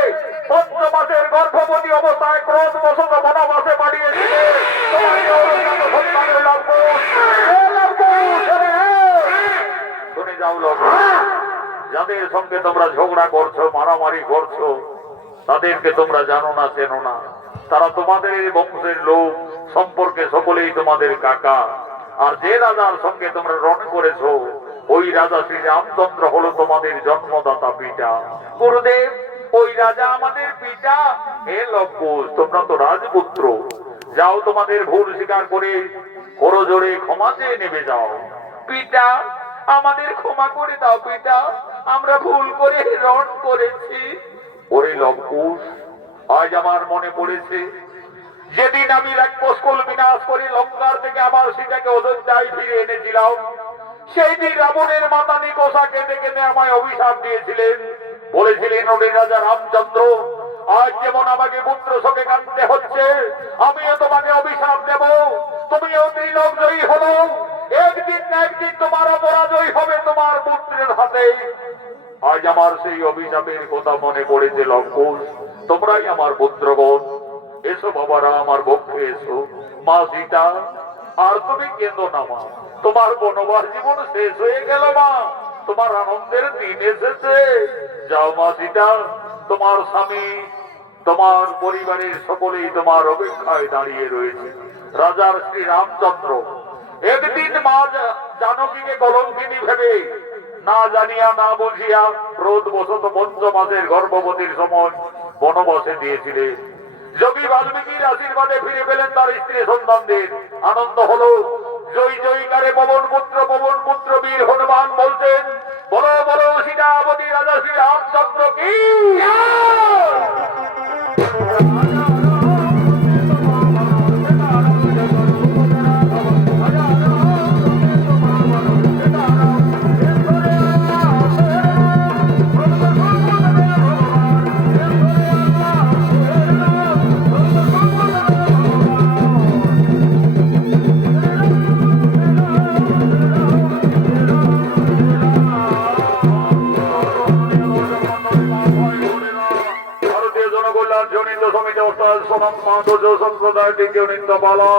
৫ মাসের গর্ভবতী অবস্থায় ক্রোধ বশত বনবাসে পাঠিয়েছিলে। শুনে যাও লোক, যাদের সঙ্গে তোমরা ঝগড়া করছো, মারামারি করছো, তাদেরকে তোমরা জানো না, চেনো না। তারা তোমাদের এই বংশের লোক, সম্পর্কে সকলেই তোমাদের কাকা। আর যে রাজার সঙ্গে তোমরা রণ করেছো, ওই রাজা শ্রী রামচন্দ্র হলো তোমাদের জন্মদাতা পিতা। গুরুদেব, ওই রাজা আমাদের পিতা? হে লবকুশ, তোমরা তো রাজপুত্র। যাও, তোমাদের ভুল স্বীকার করে করজোড়ে ক্ষমা চেয়ে নেমে যাও। পিতা, আমাদের ক্ষমা করে দাও পিতা, আমরা ভুল করে রণ করেছি। ওরে লবকুশ, আজ আমার মনে পড়েছে যেদিন আমি রাক্ষসকুল বিনাশ করে লঙ্কার থেকে আমার সীতাকে অযোধ্যায় ফিরে এনেছিলাম। সেই দিন রাবণের মাথা নিকোষা কেঁদে কেঁদে আমায় অভিশাপ দিয়েছিলেন। বলেছিলেন, ওরে রাজা রামচন্দ্র, আজ যেমন আমাকে পুত্র শোকে কাঁদতে হচ্ছে, আমিও তোমাকে অভিশাপ দেব। তুমিও ত্রিলোক জয়ী হলো, একদিন না একদিন তোমার পরাজয় হবে তোমার পুত্রের হাতে। আজ আমার সেই অভিশাপের কথা মনে পড়েছে লঙ্কুশ। তোমরাই আমার পুত্রগণ, এসো বাবারা, আমার পক্ষে এসো। মা সীতা, আর তুমি কেঁদো না মা, তোমার বনবাস জীবন শেষ হয়ে গেল মা, তোমার আনন্দের দিন এসেছে। যাও মা সীতা, তোমার স্বামী, তোমার পরিবারের সকলেই তোমার অপেক্ষায় দাঁড়িয়ে রয়েছে। রাজার শ্রী রামচন্দ্র একদিন মা জানকীকে কলঙ্কিনী ভেবে না জানিয়া না বুঝিয়া ক্রোধ বশত ৫ মাসের গর্ভবতীর সময় বনবাসে দিয়েছিলেন। যোগী বাল্মীকির আশীর্বাদে ফিরে পেলেন তার স্ত্রী সন্তানদের। আনন্দ হলো। জয় জয়কারে পবন পুত্র বীর হনুমান বলছেন, বলো বলো সীতাপতি রাজা শ্রী রামচন্দ্র কি। মাধব সম্প্রদায়টিকে নিত্য বলা